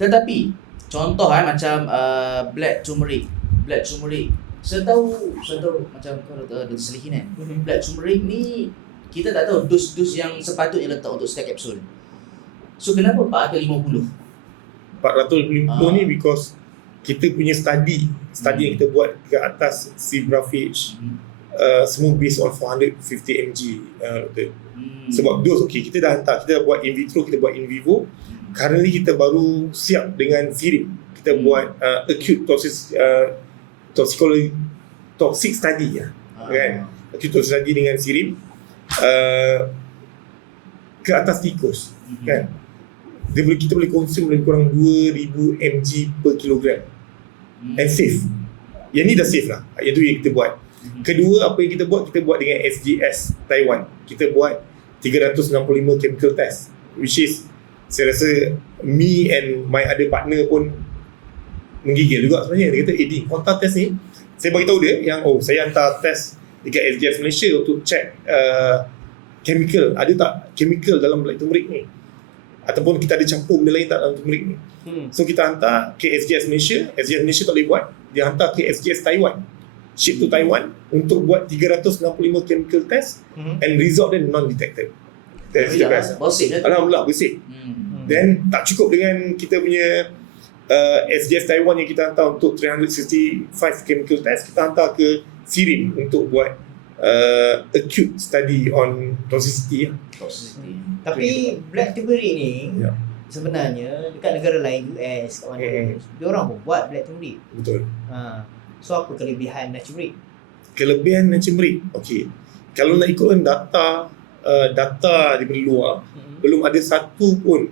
Tetapi contoh macam black turmeric. Setahu macam kau ada selihin kan. Black turmeric ni kita tak tahu dos yang sepatutnya letak untuk setiap kapsul. So kenapa 450? 450 ni because kita punya study yang kita buat ke atas zebrafish semua based on 450 mg. Sebab dos kita dah hantar, kita dah buat in vitro, kita buat in vivo. Currently kita baru siap dengan sirim. Kita buat acute toxic study kan. Acute toxic study dengan sirim ke atas tikus kan. Kita boleh konsum lebih kurang 2000 mg per kilogram and safe. Yang ni dah safe lah. Yang tu yang kita buat. Kedua, apa yang kita buat dengan SGS Taiwan. Kita buat 365 chemical test, which is saya rasa me and my other partner pun menggigil juga sebenarnya. Dia kata, kau hantar test ni, saya bagi tahu dia yang saya hantar test dekat SGS Malaysia untuk check chemical, ada tak chemical dalam black turmeric ni, ataupun kita ada campur benda lain tak dalam turmeric ni. So kita hantar ke SGS Malaysia. SGS Malaysia tak boleh buat, dia hantar ke SGS Taiwan, ship to Taiwan untuk buat 365 chemical test and result dia non-detected. Alhamdulillah bersih. Then tak cukup dengan kita punya SGS Taiwan yang kita hantar untuk 365 chemical test, kita hantar ke Sirim untuk buat acute study on toxicity. Tapi black turmeric ni sebenarnya dekat negara lain, US kat mana diorang pun buat black turmeric. Betul. So apa kelebihan turmeric? Kelebihan turmeric, okey. Kalau nak ikutkan data daripada luar, belum ada satu pun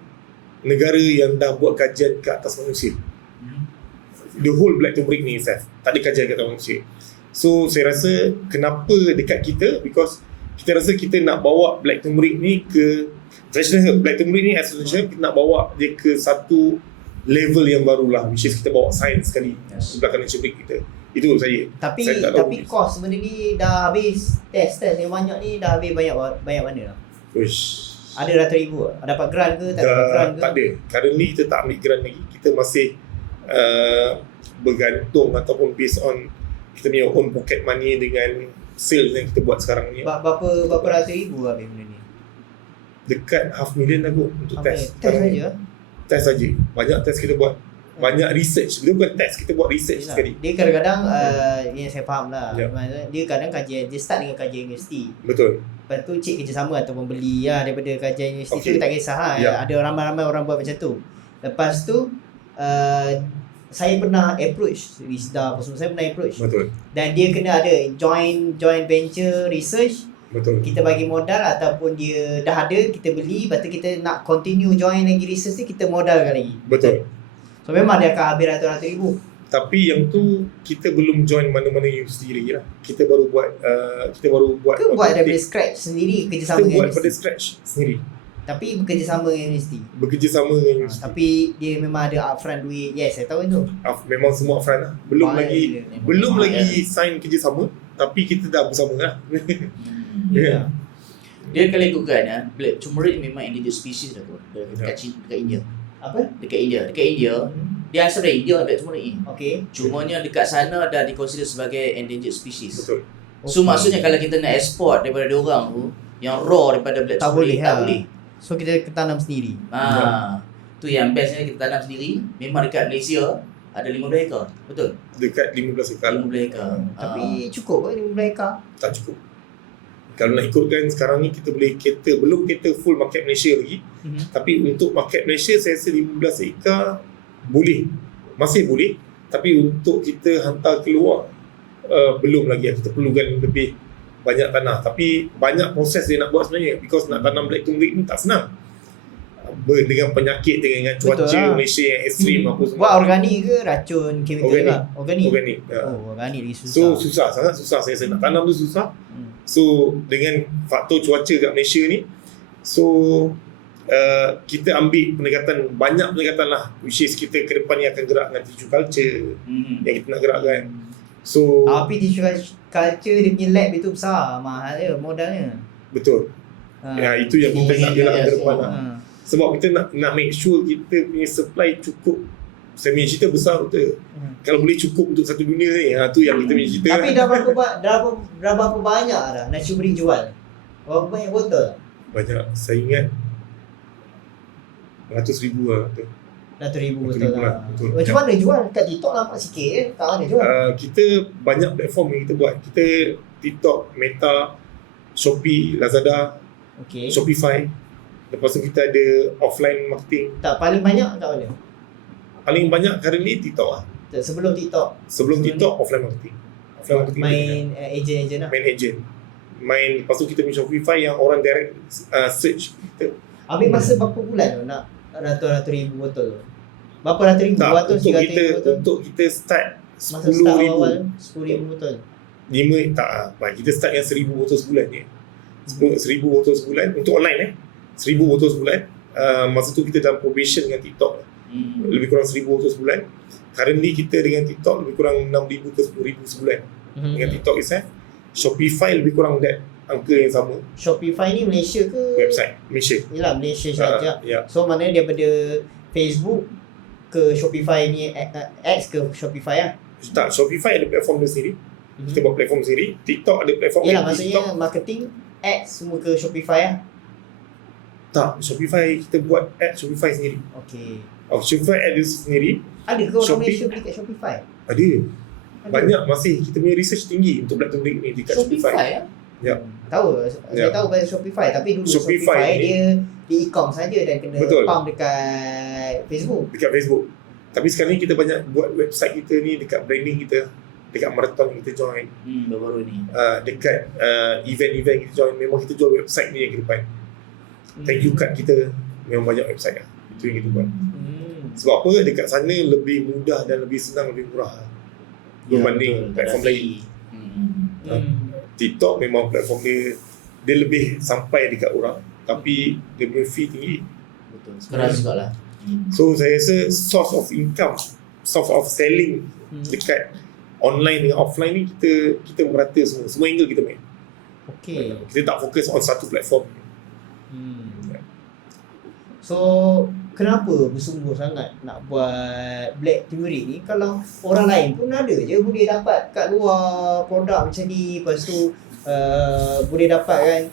negara yang dah buat kajian ke atas manusia. The whole black turmeric ni tak ada kajian ke atas manusia. So saya rasa kenapa dekat kita, because kita rasa kita nak bawa black turmeric ni ke traditional herb. Black turmeric ni as a traditional, kita nak bawa dia ke satu level yang baru lah, which is kita bawa sains sekali di belakang turmeric kita. Itu saya. Tapi kos benda ni dah habis, test yang banyak ni dah habis banyak mana lah. Uish. Ada ratus ribu, dapat grant ke? Tak dapat grant ke? Tak ada. Currently kita tak ambil grant lagi. Kita masih bergantung ataupun based on kita punya own pocket money dengan sales yang kita buat sekarang ni. Berapa ratus ribu habis benda ni? Dekat $500,000 dah kot untuk test. Test saja? Test saja. Banyak test kita buat. banyak research. Dia bukan test, kita buat research Yelah. sekali. Dia kadang-kadang yang saya faham lah. Ya. Maksudnya, dia kadang kajian, dia start dengan kajian universiti. Betul. Lepas tu cik kerjasama atau membeli lah daripada kajian universiti Okay. tu tak kisah lah. Ya. Ada ramai-ramai orang buat macam tu. Lepas tu saya pernah approach Rizda apa semua, saya pernah approach. Betul. Dan dia kena ada joint venture research. Betul. Kita bagi modal ataupun dia dah ada, kita beli, lepas tu kita nak continue join lagi research ni, kita modalkan lagi. Betul. So memang dia akan habis ratus-ratus ribu. Tapi yang tu kita belum join mana-mana universiti lagi lah. Kita baru buat Ke buat daripada scratch sendiri kerjasama kita dengan buat pada universiti. scratch sendiri. Tapi bekerjasama dengan universiti. Bekerjasama dengan universiti. Tapi dia memang ada upfront duit. Yes, saya tahu itu. Memang semua upfront lah. Belum Baik lagi dia. belum Baik, lagi sign kerjasama, tapi kita dah bersama lah. Ya. Dia kalau ikutkan black turmeric memang endangered species dah pun. Dekat India. Apa? Dekat India dia asal dari India black turmeric ni. Okey. Cumanya dekat sana dah dikonsider sebagai endangered species. Betul. So maksudnya kalau kita nak export daripada diorang tu yang raw daripada black Tak boleh, turmeric tak ha. boleh. So kita tanam sendiri. Tu yang bestnya kita tanam sendiri. Memang dekat Malaysia ada 15 ekar. Betul? Dekat 15 ekar. 15 ekar. Tapi cukup ke 15 ekar? Tak cukup. Kalau nak ikutkan sekarang ni kita boleh cater, belum cater full market Malaysia lagi. Tapi untuk market Malaysia saya rasa 15 ekar boleh. Masih boleh. Tapi untuk kita hantar keluar belum lagi. Kita perlukan lebih banyak tanah. Tapi banyak proses dia nak buat sebenarnya. Because nak tanam black turmeric ni tak senang. Dengan penyakit, dengan cuaca Betul lah. Malaysia yang ekstrim apa semua. Buat organik ke racun kimia Organik. lah? Organik. Organik. Oh, organik lagi susah. So susah, sangat susah saya rasa. Nak tanam tu susah. So dengan faktor cuaca kat Malaysia ni, so kita ambil banyak pendekatan lah, which is kita ke depan ni akan gerak dengan tissue culture yang kita nak gerakkan. So Tapi tissue culture dia punya lab itu besar, mahal dia modalnya. betul. Ya, itu yang kita nak gerak ke depan lah. Sebab kita nak make sure kita punya supply cukup. Saya punya cerita besar betul. Kalau boleh cukup untuk satu dunia ni, tu yang kita punya cerita. Tapi dah berapa banyak dah nak curi jual? Berapa banyak botol? Banyak, saya ingat ratus ribu lah. Ratus ribu Ratus botol ribu lah. lah, betul. Macam mana jual? Kat TikTok nampak sikit je, tak ada jual. Kita banyak platform yang kita buat. Kita TikTok, Meta, Shopee, Lazada, Okey. Shopify. Lepas tu kita ada offline marketing. Tak, paling banyak kat mana? Paling banyak currently TikTok lah. Sebelum TikTok. Sebelum TikTok, offline marketing. Offline marketing Main agent-agent lah. main agent. Lepas tu kita punya Shopify yang orang direct search kita. Habis masa berapa bulan tu nak ratus-ratus ribu botol tu? Berapa ratus ribu? Tak, 200, untuk 300 kita ribu botol? untuk kita start Masa start 10,000. awal 10,000 botol. 5 tak apa. Kita start yang 1,000 botol sebulan je. 1,000 botol sebulan untuk online 1,000 botol sebulan. Masa tu kita dalam probation dengan TikTok. Lebih kurang 1,000 botol sebulan. Currently kita dengan TikTok lebih kurang 6,000 ke 10,000 sebulan. Dengan TikTok itself. Shopify lebih kurang that angka yang sama. Shopify ni Malaysia ke? Website Malaysia. Yelah, Malaysia saja. Ya. So maknanya daripada Facebook ke Shopify ni ads ke Shopify lah. Tak, Shopify ada platform dia sendiri. Kita buat platform sendiri. TikTok ada platform Yelah, di maksudnya TikTok. marketing ads semua ke Shopify lah. Tak, Shopify kita buat ad Shopify sendiri. Okay. Shopify ad dia sendiri. Ada ke orang Shopee. Malaysia beli kat Shopify? Ada. Banyak masih. Kita punya research tinggi untuk Black Turmeric ni dekat Shopify. Shopify Ya. Tahu, saya tahu pasal Shopify, tapi dulu Shopify Shopify ni- dia di e-com saja dan kena Betul. pump dekat Facebook. Dekat Facebook. Tapi sekarang ni kita banyak buat website kita ni dekat branding kita. Dekat marathon kita join. Baru-baru ni. Dekat event-event kita join. Memang kita jual website ni yang ke depan. Thank you card kita memang banyak website lah. Itu yang kita buat. Sebab apa? Dekat sana lebih mudah dan lebih senang, lebih murah berbanding platform lain. TikTok memang platform dia lebih sampai dekat orang, tapi dia punya fee tinggi. Betul. Keras juga lah. So saya rasa source of income, source of selling dekat online dengan offline ni kita merata semua angle kita main. Okay. Kita tak fokus on satu platform. So kenapa bersungguh sangat nak buat Black Turmeric ni kalau orang lain pun ada je boleh dapat kat luar produk macam ni, lepas tu boleh dapatkan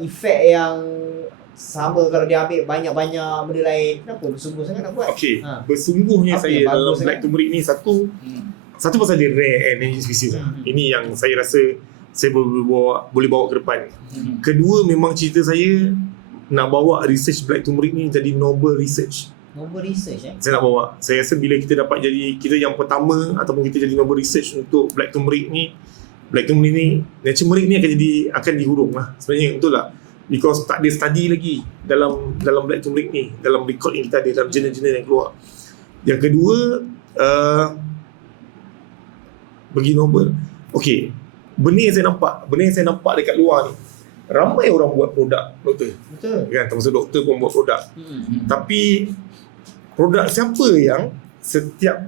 efek yang sama kalau dia ambil banyak-banyak benda lain, kenapa bersungguh sangat nak buat? Okey, Ha. bersungguhnya Apa saya yang dalam bagus Black sangat? Turmeric ni satu pasal dia rare and species lah. Ini yang saya rasa saya boleh bawa ke depan. Kedua, memang cerita saya nak bawa research Black Turmeric ni jadi noble research. Noble research Saya nak bawa. Saya rasa bila kita dapat jadi kita yang pertama ataupun kita jadi noble research untuk Black Turmeric ni, Black Turmeric ni, natural turmeric ni akan dihurung lah. Sebenarnya betul lah. Because tak ada study lagi dalam Black Turmeric ni, dalam record yang kita ada, dalam jurnal-jurnal yang keluar. Yang kedua, bagi noble. Okey, benda yang saya nampak dekat luar ni, ramai orang buat produk, doktor. Betul. Kan, termasuk doktor pun buat produk. Tapi produk siapa yang setiap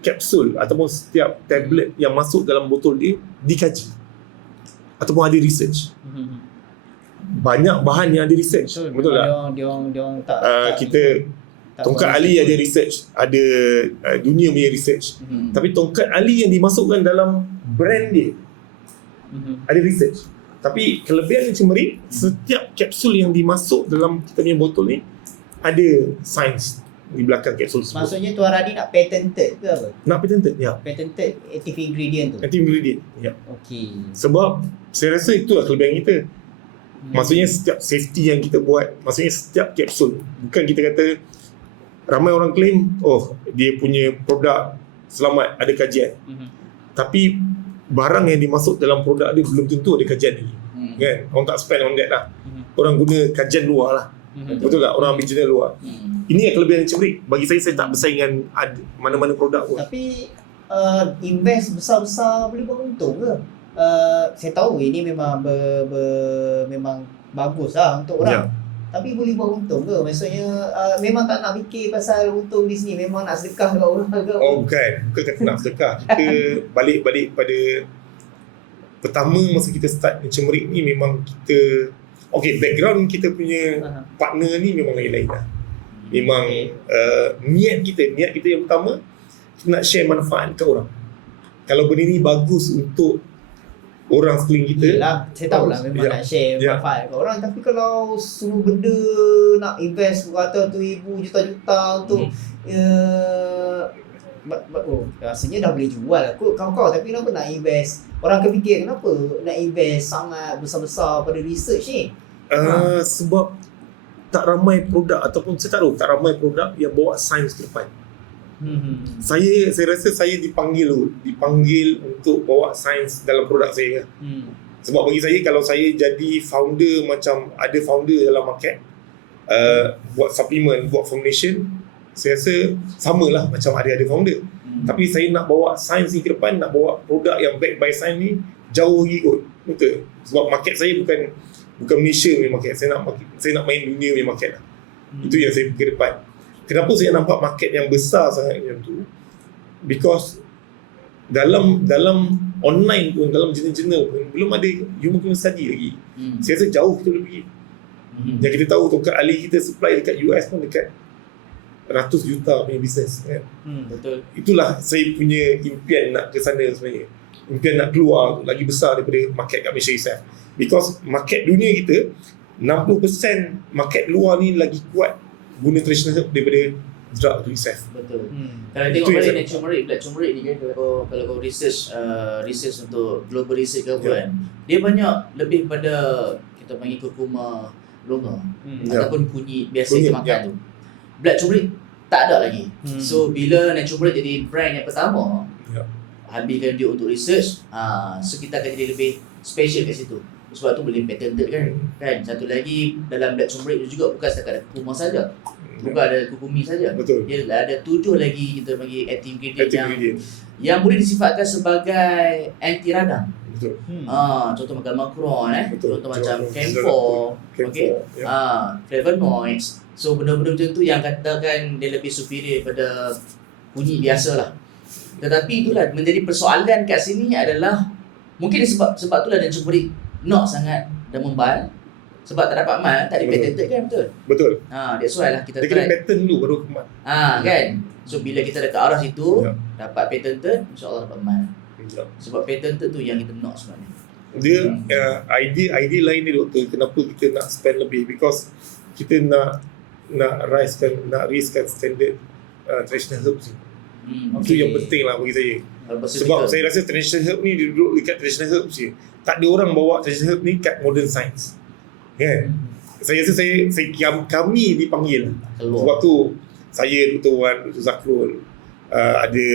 kapsul ataupun setiap tablet yang masuk dalam botol dia dikaji ataupun ada research. Banyak bahan yang ada research. Betul tak? Dia tak Kita tak tongkat buat Ali research. ada research, ada dunia punya research. Tapi tongkat Ali yang dimasukkan dalam brand dia ada research. Tapi kelebihan turmeric, setiap kapsul yang dimasuk dalam kita punya botol ni ada sains di belakang kapsul tersebut. Maksudnya Tuan Radin nak patented ke apa? Nak patented? Ya. Patented active ingredient tu. Active ingredient. Ya. Okey. Sebab saya rasa itulah kelebihan kita. Maksudnya setiap safety yang kita buat, maksudnya setiap kapsul, bukan kita kata ramai orang claim, oh dia punya produk selamat, ada kajian. Tapi barang yang dimasuk dalam produk dia belum tentu ada kajian lagi. Kan? Orang tak spend on that lah. Orang guna kajian luar lah. Betul tak? Orang ambil jurnal luar. Ini yang kelebihan turmeric. Bagi saya tak bersaing dengan mana-mana produk pun. Tapi invest besar-besar boleh buat untung ke? Saya tahu ini memang memang bagus lah untuk orang. Tapi boleh buat untung ke? Maksudnya memang tak nak fikir pasal untung di sini, memang nak sedekah dekat orang ke? Oh bukan kata nak sedekah. Kita balik pada pertama masa kita start turmeric ni, memang kita background kita punya partner ni memang lain-lain lah. Memang niat kita yang pertama, kita nak share manfaat ke orang. Kalau benda ni bagus untuk orang sekeliling kita, Yelah, saya tahu lah memang nak share manfaat kat orang. Tapi kalau semua benda nak invest berkata ribu juta-juta untuk rasanya dah boleh jual lah kot kau-kau. Tapi kenapa nak invest? Orang akan fikir kenapa nak invest sangat besar-besar pada research ni? Sebab tak ramai produk, ataupun saya tak tahu, tak ramai produk yang bawa sains ke depan. Saya rasa saya dipanggil untuk bawa sains dalam produk saya. Sebab bagi saya, kalau saya jadi founder, macam ada founder dalam market, buat suplemen, buat formulation, saya rasa samalah macam ada founder. Tapi saya nak bawa sains ni ke depan, nak bawa produk yang backed by sains ni jauh lagi kot. Betul. Sebab market saya bukan Malaysia punya market. Saya nak main dunia punya market lah. Itu yang saya fikir depan. Kenapa saya nampak market yang besar sangat macam tu? Because dalam online pun, dalam jurnal-jurnal pun belum ada human clinical study lagi. Saya rasa jauh kita boleh pergi. Yang kita tahu tongkat Ali kita supply dekat US pun dekat ratus juta punya bisnes kan. Betul. Itulah saya punya impian nak ke sana sebenarnya. Impian nak keluar lagi besar daripada market kat Malaysia itself. Because market dunia kita 60% market luar ni lagi kuat guna traditional herb daripada drug tu itself. Betul. Kalau tengok balik ni turmeric, black turmeric ni kan, kalau kau research untuk global research ke apa kan, dia banyak lebih pada kita panggil kurkuma longa ataupun kunyit biasa kita makan tu. Black turmeric tak ada lagi. So bila natural turmeric jadi brand yang pertama, habiskan dia untuk research, so kita akan jadi lebih special kat situ. Sebab tu boleh patented kan. Satu lagi dalam black turmeric tu juga bukan setakat ada kurkuma saja. Bukan ada kurkumi saja. Betul. Dia ada 7 lagi kita panggil active ingredient yang boleh disifatkan sebagai anti radang. Betul. Contoh makan makron contoh macam camphor, camphor, flavonoids. So benda-benda macam tu yang katakan dia lebih superior daripada kunyit biasa lah. Tetapi itulah menjadi persoalan kat sini adalah mungkin sebab itulah dan turmeric nak sangat dan membal. Sebab tak dapat mal, tak dipatented kan, betul? Betul. That's why lah kita dia kena patent dulu baru kemal. Kan? So bila kita dah ke arah situ, dapat patented, insya-Allah dapat mal. Sebab patented tu yang kita nak sebenarnya. Dia idea lain dia doktor, kenapa kita nak spend lebih, because kita nak raise standard traditional herbs ni. Itu yang penting lah bagi saya. Sebab saya rasa traditional herb ni dia duduk dekat traditional herbs je. Tak ada orang bawa traditional herb ni kat modern science. Kan? Saya rasa kami dipanggil. Sebab tu saya, Dr. Wan, Dr. Zakrul, ada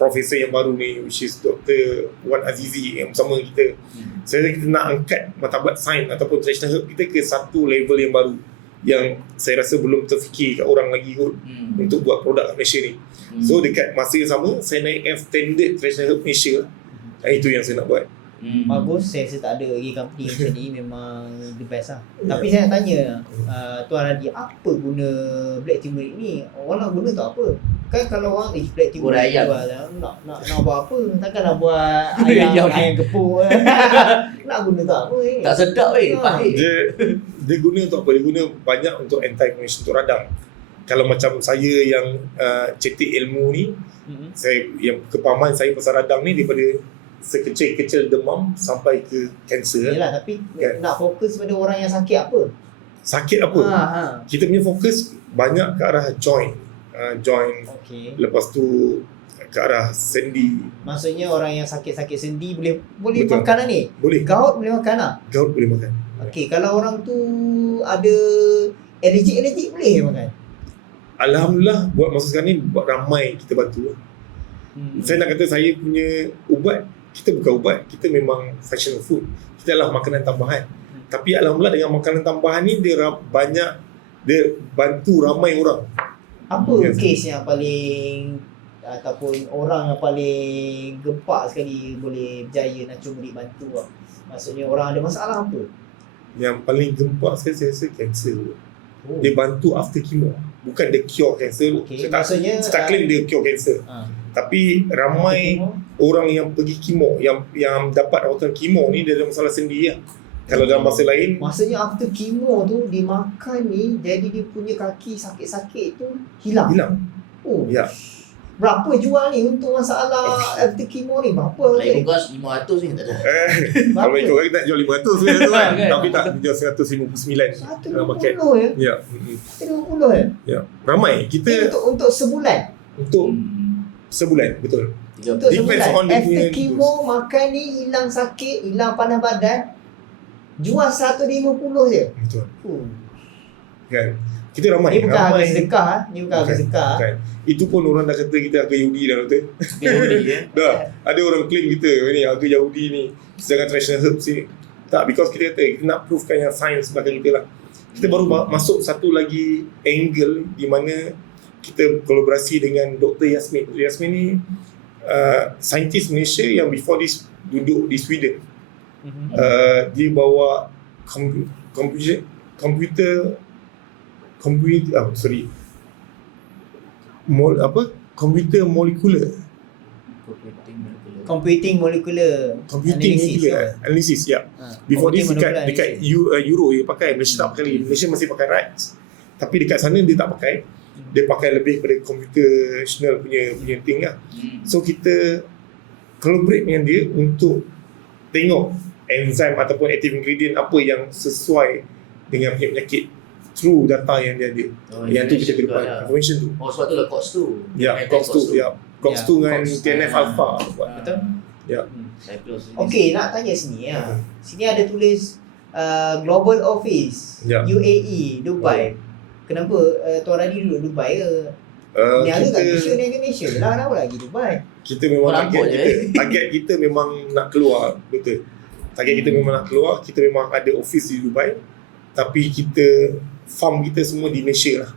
profesor yang baru ni, which is Dr. Wan Azizi yang bersama kita. Saya rasa kita nak angkat martabat sains ataupun traditional herb kita ke satu level yang baru, yang saya rasa belum terfikir kat orang lagi kot untuk buat produk kat Malaysia ni. So dekat masa yang sama, saya naikkan standard traditional herb Malaysia. Itu yang saya nak buat. Bagus, saya rasa tak ada lagi company macam ni, memang the best lah. Tapi saya nak tanya Tuan Hadi, apa guna black turmeric ni? Orang nak guna tak apa? Kan kalau orang black turmeric jual nak buat apa? Takkan nak buat ayam gepuk. Nak guna tak apa ni? Tak sedap pahit. Dia guna untuk apa? Dia guna banyak untuk anti-inflammation, untuk radang. Kalau macam saya yang cetek ilmu ni, saya yang kepahaman saya pasal radang ni daripada sekecil-kecil demam sampai ke kanser. Yalah, tapi kan, nak fokus pada orang yang sakit apa? Sakit apa? Kita punya fokus banyak ke arah joint. Okay. Lepas tu ke arah sendi. Maksudnya orang yang sakit-sakit sendi boleh Betul. makan lah ni? Boleh. Gout boleh makan lah? Gout boleh makan. Okey, kalau orang tu ada allergic boleh makan? Alhamdulillah, buat masa sekarang ni ramai kita bantu. Saya nak kata saya punya ubat, kita bukan ubat, kita memang functional food. Kita adalah makanan tambahan. Tapi alhamdulillah dengan makanan tambahan ni dia bantu ramai orang. Apa kes yang paling ataupun orang yang paling gempak sekali boleh berjaya nak cuma bantu lah? Maksudnya orang ada masalah apa? Yang paling gempak sekali saya rasa kanser. Dia bantu after chemo. Bukan dia cure cancer. Okay, saya tak claim dia cure cancer. Tapi ramai orang yang pergi chemo, yang dapat rawatan chemo ni dia ada masalah sendi lah. Kalau dalam masa lain, maksudnya after chemo tu dia makan ni, jadi dia punya kaki sakit-sakit tu hilang. Oh ya. Berapa jual ni untuk masalah after chemo ni? Berapa? Lain kos 500 ni tak ada. Kalau ikut orang kita nak jual 500 sebenarnya tu kan. Tapi tak, jual 159 120 ya? Ya. 120 ya? Ya. Ramai. Kita untuk sebulan. Untuk sebulan, betul. Untuk Depends sebulan. on dia After punya chemo makan ni hilang sakit, hilang panas badan. Jual 150 je. Betul. Kan? Kita ramai. Ni bukan harga sedekah. Ni bukan harga sedekah. Kan. Itu pun orang dah kata kita harga Yahudi dah, doktor. Yahudi Dah. Ada orang claim kita ni harga Yahudi ni, sedangkan traditional herbs ni. Tak, because kita kata kita nak provekan yang sains belakang kita lah. Kita baru masuk satu lagi angle di mana kita kolaborasi dengan Dr. Yasmin. Dr. Yasmin ni saintis Malaysia yang before this duduk di Sweden. Dia bawa komputer molekular Computing molecular analysis ya. Before this dekat Euro dia pakai, Malaysia tak pakai. Malaysia masih pakai RITES. Tapi dekat sana dia tak pakai. Dia pakai lebih pada computational punya thing lah. So kita collaborate dengan dia untuk tengok enzim ataupun active ingredient apa yang sesuai dengan penyakit through data yang dia ada. Yang tu kita depan information tu. Sebab tu lah COX tu. Ya, COX tu. Ya. COX tu dengan TNF alpha. Betul? Ya. Okey, nak tanya sini ya. Sini ada tulis Global Office UAE Dubai. Kenapa Tuan Hadi duduk Dubai ke? Niaga kat Malaysia, niaga Malaysia lah. Kenapa lagi Dubai? Kita memang target kita memang nak keluar. Betul. Target kita memang nak keluar. Kita memang ada office di Dubai. Tapi farm kita semua di Malaysia lah.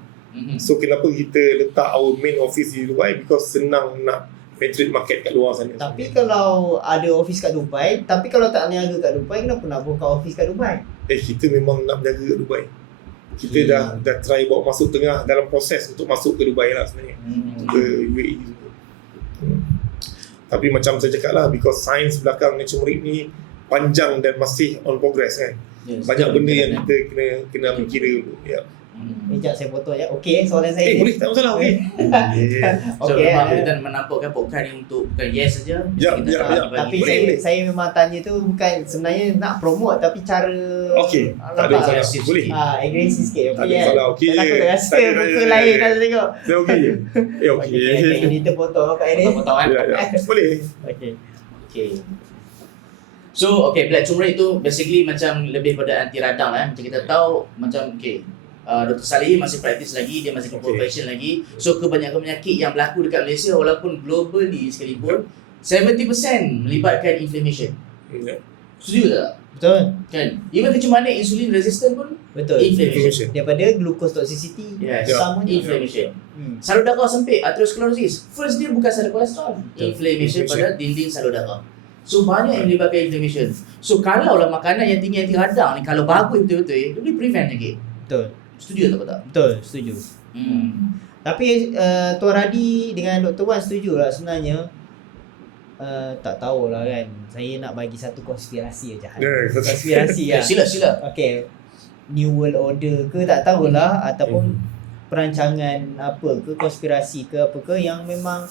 So kenapa kita letak our main office di Dubai? Because senang nak penetrate market kat luar sana. Tapi kalau ada office kat Dubai, tapi kalau tak niaga kat Dubai, kenapa nak buka office kat Dubai? Kita memang nak berniaga kat Dubai. Kita dah try bawa masuk tengah dalam proses untuk masuk ke Dubai lah sebenarnya. Ke UAE juga. Tapi macam saya cakap lah, because sains belakang turmeric ni panjang dan masih on progress kan. Banyak benda yang kita kena fikir dulu. Ya. Sekejap saya potong je. Okey, soalan saya. Boleh, tak masalah. Okey. So Okey. memang kita menampakkan podcast ni untuk bukan yes saja. Ya, Kita ya, nak ya. bagi- Tapi saya memang tanya tu bukan sebenarnya nak promote tapi cara Okey, tak ada masalah. agresif Boleh. sikit. agresif sikit. Tak ada Okey kan? masalah. Okey. Saya takut rasa Tak ada, muka tak ada, lain tak dah ada. tengok. Saya okey je. Okey, kita potong Pak Erin. Potong kan? Ya, ya. Boleh. Okey. Okay. So, okay, black turmeric tu basically macam lebih pada anti radang lah. Macam kita tahu, macam okay, Dr. Salih masih praktis lagi, dia masih profession lagi. So, kebanyakan penyakit yang berlaku dekat Malaysia walaupun globally sekalipun, 70% melibatkan inflammation. Ya. Setuju tak? Betul. Kan? Even macam mana insulin resistant pun Betul. inflammation. Daripada glucose toxicity Yes, samanya. inflammation. Hmm. Salur darah sempit, atherosclerosis. First dia bukan salah kolesterol, Betul. inflammation pada dinding salur darah. So banyak yang melibatkan inflammation. So kalau lah makanan yang tinggi anti radang ni kalau bagus betul-betul, dia boleh prevent lagi. Betul. Setuju tak tak? Betul, setuju. Tapi Tuan Radi dengan Dr. Wan setuju lah sebenarnya. Tak tahulah kan. Saya nak bagi satu konspirasi aja. Ya, Konspirasi lah. Sila. Okay. New World Order ke tak tahulah ataupun perancangan apa ke, konspirasi ke apa ke yang memang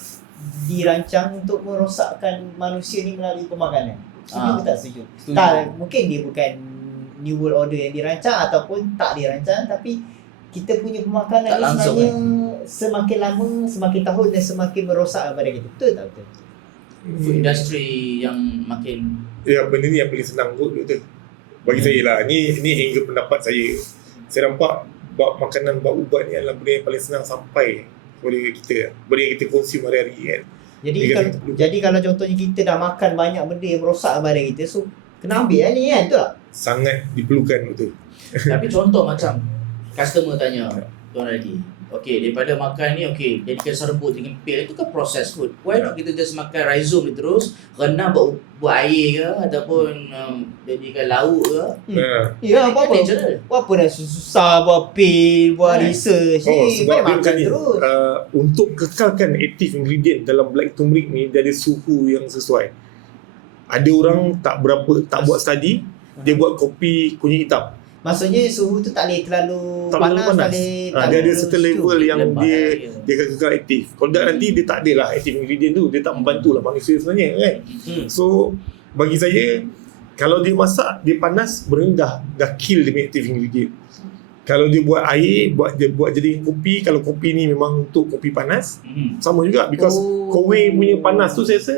dirancang untuk merosakkan manusia ni melalui pemakanan. Setuju ke tak setuju? Setuju. Tak, mungkin dia bukan New World Order yang dirancang ataupun tak dirancang, tapi kita punya pemakanan Tak ni langsung, sebenarnya semakin lama, semakin tahun dan semakin merosak kepada kita. Betul tak betul? Food industry yang makin Ya, benda ni yang paling senang kot doktor. Bagi saya lah, ni hingga pendapat saya. Saya nampak bab makanan, bab ubat ni adalah benda yang paling senang sampai kepada kita. Benda yang kita consume hari-hari kan. Jadi Dia kalau, kata perlu. jadi kalau contohnya kita dah makan banyak benda yang merosak badan kita, so kena ambil lah ni kan, betul tak? Sangat diperlukan betul. tapi contoh macam customer tanya Tuan Radi, okay, daripada makan ni okay, jadikan serbuk dengan pil, itu kan processed food. Why not kita just makan rhizome ni terus, rendam buat air ke ataupun jadikan lauk ke? Ya, Kan apa-apa. natural. Apa dah susah buat pil, buat Kan? research Oh, ni, sebab boleh dia makan macam ni. terus. Untuk kekalkan aktif ingredient dalam black turmeric ni, dia ada suhu yang sesuai. Ada orang tak buat study, dia buat kopi kunyit hitam. Maksudnya suhu tu tak boleh terlalu Tak terlalu panas. tak Dia ada terlalu certain sejuk. level yang Lemak dia air. dia akan kekal aktif. Kalau tak nanti dia tak ada lah aktif ingredient tu, dia tak membantu lah manusia sebenarnya kan. So bagi saya, kalau dia masak dia panas, benda dah kill dia punya active ingredient. Kalau dia buat air, dia buat jadi kopi, kalau kopi ni memang untuk kopi panas, sama juga because kowe punya panas tu saya rasa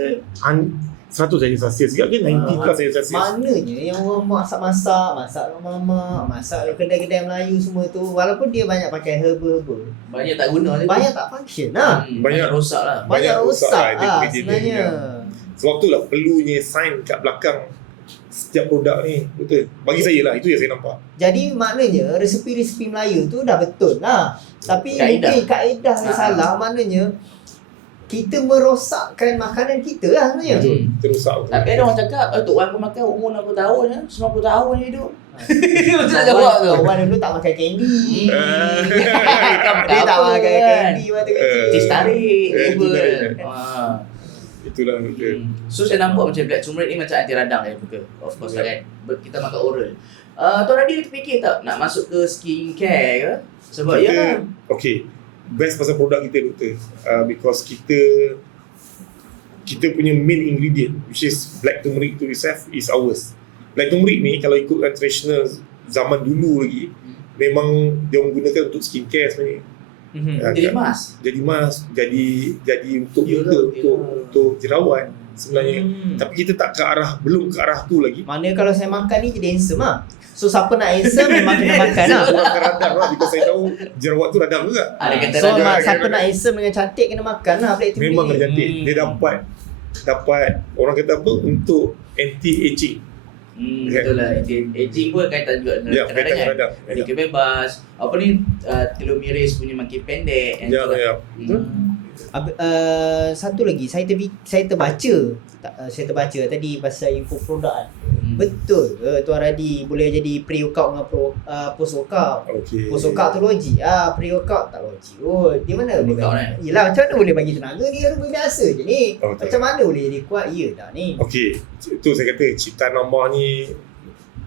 100 darjah Celsius juga kan, 90 plus darjah Celsius. Maknanya yang orang masak mamak, masak kedai-kedai Melayu semua tu, walaupun dia banyak pakai herba-herba, Banyak tak guna je. banyak tak function lah. Banyak rosak lah. Banyak rosak rosak lah dia lah ingredient dia. sebenarnya. Sebab tu lah perlunya sign kat belakang setiap produk ni, betul. Bagi saya lah, itu yang saya nampak. Jadi maknanya resepi-resepi Melayu tu dah betul lah. Tapi Kaedah. mungkin kaedah yang salah, maknanya kita merosakkan makanan kita lah sebenarnya. Betul, terusak. Tapi ada orang cakap, Tok Wan pun makan umur 60 tahun ya, 90 tahun je hidup. Macam nak jawab tu. Kawan dulu tak makan candy. Dia Dia tak makan candy waktu kecil. Tis tarik. Tis Label. tarik. Itulah betul. So saya nampak macam black turmeric ni macam anti radang dia muka. Of course lah kan. Kita makan oral. Tuan Radi terfikir tak nak masuk ke skincare ke? Sebab ya lah. Okay, best pasal produk kita doktor. Because kita punya main ingredient which is black turmeric to itself is ours. Black turmeric ni kalau ikutkan traditional zaman dulu lagi, memang dia menggunakan untuk skincare sebenarnya. Jadi mas. Jadi mask, jadi untuk Ya muka, lah, untuk jerawat sebenarnya. Tapi kita tak belum ke arah tu lagi. Maknanya kalau saya makan ni jadi handsome lah. So siapa nak handsome memang kena makan lah. Makan radang lah, because saya tahu jerawat tu radang juga. Ada kata So radang. siapa nak handsome dengan cantik kena makan lah black turmeric. Memang kena cantik. Hmm. Dia dapat orang kata apa, untuk anti-aging. Betul lah. Aging pun kaitan juga dengan Ya, radang kaitan kan. radang. Radikal bebas. Apa ni, telomeres punya makin pendek. and Ya, tu lah. ya. Betul. Satu lagi saya terbaca tadi pasal info produk kan. Betul Tuan Radi boleh jadi pre-workout dengan post workout. Okey. Post workout tu logik. Pre-workout tak logik. Di mana boleh Workout bagi? Yelah, macam mana boleh bagi tenaga ni herba biasa je ni. Betul. Macam mana boleh jadi kuat? Ya dah ni. Okey, itu saya kata ciptaan Allah ni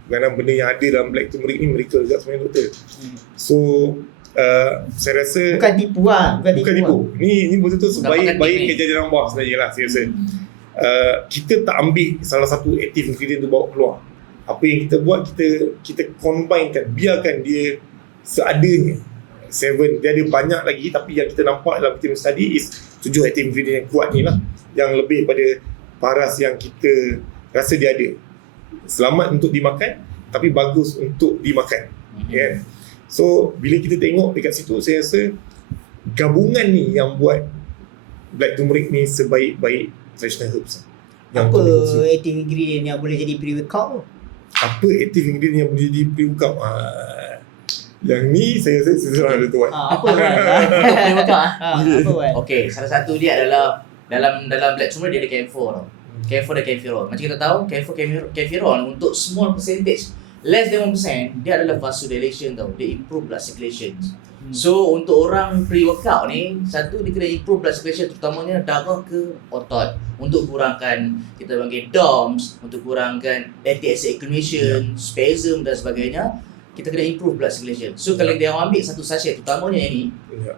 Kerana benda yang ada dalam black turmeric ni miracle juga sebenarnya doktor. So saya rasa Bukan tipu lah. Bukan tipu. Ni betul-betul sebaik ni. kejadian bawah sebenarnya lah saya rasa. Kita tak ambil salah satu active ingredient tu bawa keluar. Apa yang kita buat, kita combinekan, biarkan dia seadanya. 7, dia ada banyak lagi, tapi yang kita nampak dalam team study is 7 active ingredient yang kuat ni lah, yang lebih pada paras yang kita rasa dia ada. Selamat untuk dimakan, tapi bagus untuk dimakan. Yeah. So bila kita tengok dekat situ, saya rasa gabungan ni yang buat black turmeric ni sebaik-baik traditional herbs yang Apa active ingredient yang boleh jadi pre-workout tu? Apa active ingredient yang boleh jadi pre-workout? Yang ni saya rasa sesuatu ada tuan. Apa Wan? Pre-workout Apa Wan? Okey, salah satu dia adalah dalam black turmeric dia ada camphor tau. Camphor dan kampherol. Macam kita tahu, kampherol untuk small percentage, less than 1%, dia adalah vasodilation tau. Dia improve blood circulation. So untuk orang pre-workout ni, satu dia kena improve blood circulation, terutamanya darah ke otot, untuk kurangkan kita panggil DOMS, untuk kurangkan lactic acid accumulation, spasm dan sebagainya. Kita kena improve blood circulation. So kalau dia orang ambil satu sachet, terutamanya yang ni,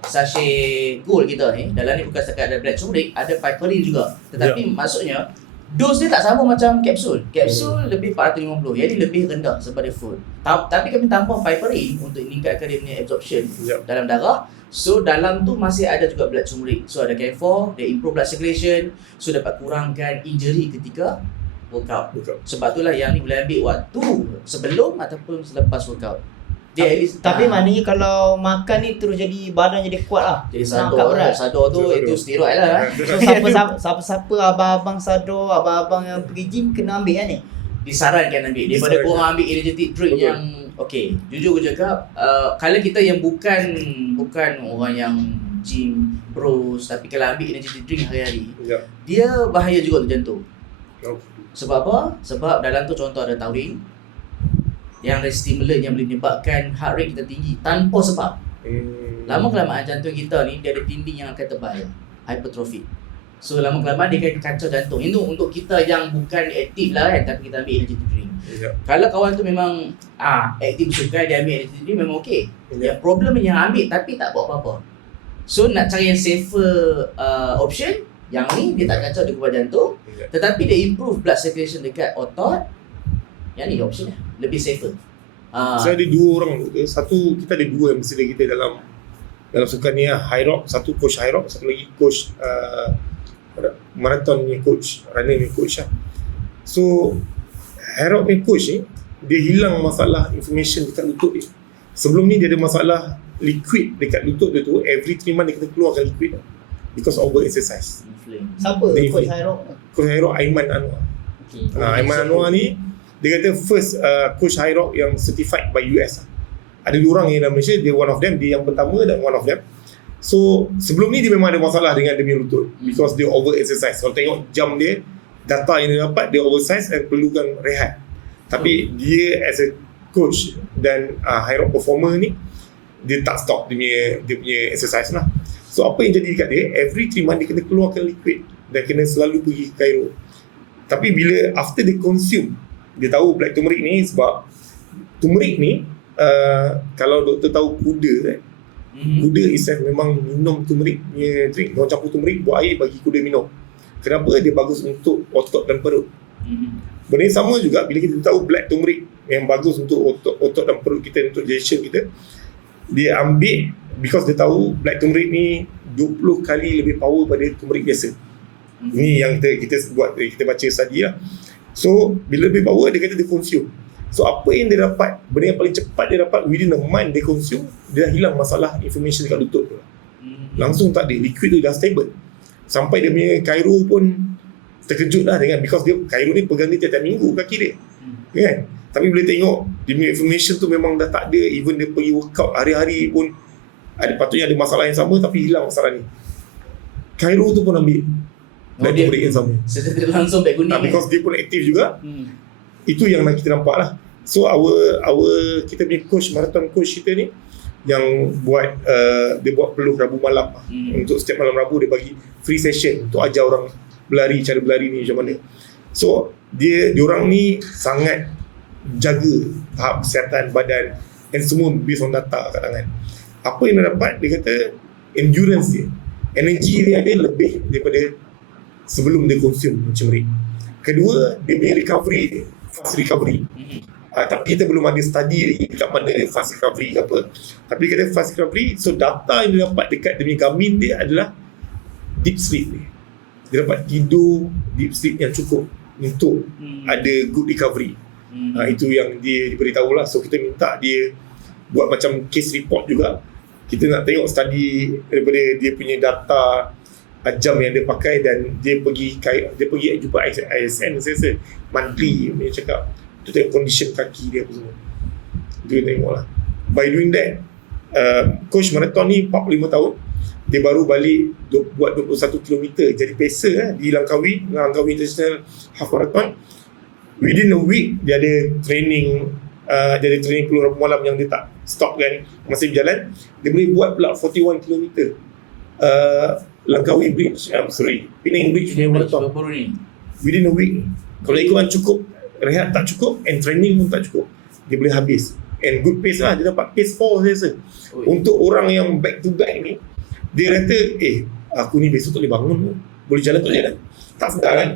sachet gold kita ni, dalam ni bukan setakat ada black turmeric, ada piperine juga. Tetapi maksudnya dos dia tak sama macam kapsul. Kapsul lebih 450, yang ni lebih rendah daripada food. Tapi kami tambah piperine untuk meningkatkan dia punya absorption dalam darah. So dalam tu masih ada juga black turmeric. So ada camphor, dia improve blood circulation, so dapat kurangkan injury ketika workout. Sebab itulah yang ni boleh ambil waktu sebelum ataupun selepas workout. Dia at least, Tapi maknanya kalau makan ni terus jadi badan jadi kuat lah. jadi Angkat berat. sador tu itu steroid lah. So siapa-siapa abang-abang sador, abang-abang yang pergi gym kena ambil kan ni? Disarankan ambil daripada korang ambil energetic drink yang okey, jujur aku cakap, kalau kita yang bukan orang yang gym bros, tapi kalau ambil energetic drink hari-hari, dia bahaya juga untuk jantung. Sebab apa? Sebab dalam tu contoh ada taurin yang ada stimulan yang boleh menyebabkan heart rate kita tinggi tanpa sebab. Lama-kelamaan jantung kita ni dia ada dinding yang akan tebal, hypertrophy. So lama-kelamaan dia akan kacau jantung. Itu untuk kita yang bukan aktif lah kan, tapi kita ambil energy drink. Kalau kawan tu memang aktif suka dia ambil energy drink, memang okey. Yang problem yang ambil tapi tak buat apa-apa. So nak cari yang safer option, yang ni dia tak kacau dia kuat jantung, tetapi dia improve blood circulation dekat otot. Yang ni option dia lebih safer. Saya ada 2 orang. Satu, kita ada 2 ambassador kita dalam sukan ni, High Rock. Satu coach High Rock, satu lagi coach marathon ni, coach runner ni, coach lah. So High Rock ni coach ni, dia hilang masalah inflammation dekat lutut dia. Sebelum ni dia ada masalah liquid dekat lutut dia tu, every 3 months dia kena keluarkan liquid because of over exercise. Siapa coach High Rock? Coach High Rock Aiman Anwar. Aiman Anwar ni dia kata first coach High Rock yang certified by US. Ada 2 orang yang dalam Malaysia, dia one of them, dia yang pertama dan one of them. So sebelum ni dia memang ada masalah dengan dia punya lutut because dia over exercise. Kalau tengok jam dia, data yang dia dapat, dia oversize dan perlukan rehat. Tapi dia as a coach dan High Rock performer ni, dia tak stop dia punya exercise lah. So apa yang jadi dekat dia, every 3 months dia kena keluarkan liquid dan kena selalu pergi ke Cairo. Tapi bila after dia consume, dia tahu black turmeric ni, sebab turmeric ni kalau doktor tahu kuda kan, kuda itself memang minum turmeric punya drink. Orang campur turmeric, buat air, bagi kuda minum. Kenapa? Dia bagus untuk otot dan perut. Benda yang sama juga bila kita tahu black turmeric yang bagus untuk otot dan perut kita, untuk digestion kita, dia ambil because dia tahu black turmeric ni 20 kali lebih power pada turmeric biasa. Ni yang kita buat, kita baca study lah. So bila lebih power, dia kata dia consume. So apa yang dia dapat, benda yang paling cepat dia dapat, within a month dia consume, dia dah hilang masalah inflammation dekat lutut tu. Langsung tak ada, liquid tu dah stable. Sampai dia punya Cairo pun terkejut lah dengan, because dia Cairo ni pegang dia tiap-tiap minggu kaki dia kan. Tapi boleh tengok dia punya inflammation tu memang dah tak ada. Even dia pergi workout hari-hari pun patutnya ada masalah yang sama, tapi hilang masalah ni. Cairo tu pun ambil black turmeric yang sama. Secara langsung black kuning. Because dia pun aktif juga. Itu yang kita nampak lah. So kita punya coach, marathon coach kita ni, yang buat dia buat peluh Rabu malam. Untuk setiap malam Rabu dia bagi free session untuk ajar orang berlari, cara berlari ni macam mana. So diorang ni sangat jaga tahap kesihatan badan, dan semua based on data kat tangan. Apa yang dia dapat, dia kata endurance dia, energy dia ada lebih daripada sebelum dia consume turmeric. Kedua, dia punya recovery dia, fast recovery. Tapi kita belum ada study lagi kat mana fast recovery ke apa. Tapi dia kata fast recovery, so data yang dia dapat dekat dia punya gamin dia adalah deep sleep dia. Dia dapat tidur deep sleep yang cukup untuk ada good recovery. Itu yang dia diberitahu lah. So kita minta dia buat macam case report juga. Kita nak tengok study daripada dia punya data jam yang dia pakai, dan dia pergi jumpa ISN saya rasa monthly punya cakap. Kita tengok condition kaki dia apa semua. Itu kita tengok lah. By doing that, coach marathon ni 45 tahun, dia baru balik buat 21 km jadi pacer di Langkawi International Half Marathon. Within a week dia ada training, keluar malam yang dia tak stop kan, masih berjalan. Dia boleh buat pula 41 km Langkawi Bridge, Penang Bridge Marathon within a week. Kalau ikutkan cukup, rehat tak cukup, and training pun tak cukup, dia boleh habis. And good pace lah, dia dapat pace 4 saya rasa. Untuk orang yang back to back ni, dia kata aku ni besok tak boleh bangun, boleh jalan tak jalan, tak sedar kan.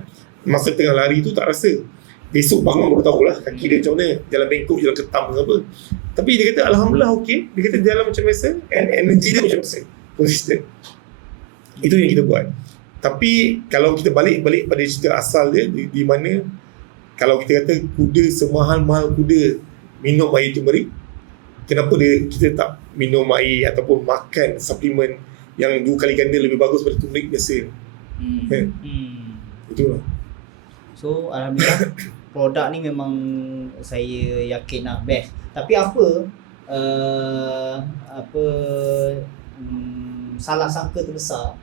Masa tengah lari tu tak rasa, besok bangun baru tahulah kaki dia macam mana, jalan bengkok, jalan ketam ke apa. Tapi dia kata alhamdulillah okey, dia kata jalan macam biasa, and energy dia macam biasa, consistent. Itu yang kita buat. Tapi kalau kita balik pada cerita asal dia, di mana kalau kita kata kuda semahal-mahal kuda minum air turmeric, kenapa kita tak minum air ataupun makan suplemen yang 2 kali ganda lebih bagus daripada turmeric biasa? Itulah. So alhamdulillah produk ni memang saya yakin lah best. Tapi salah sangka terbesar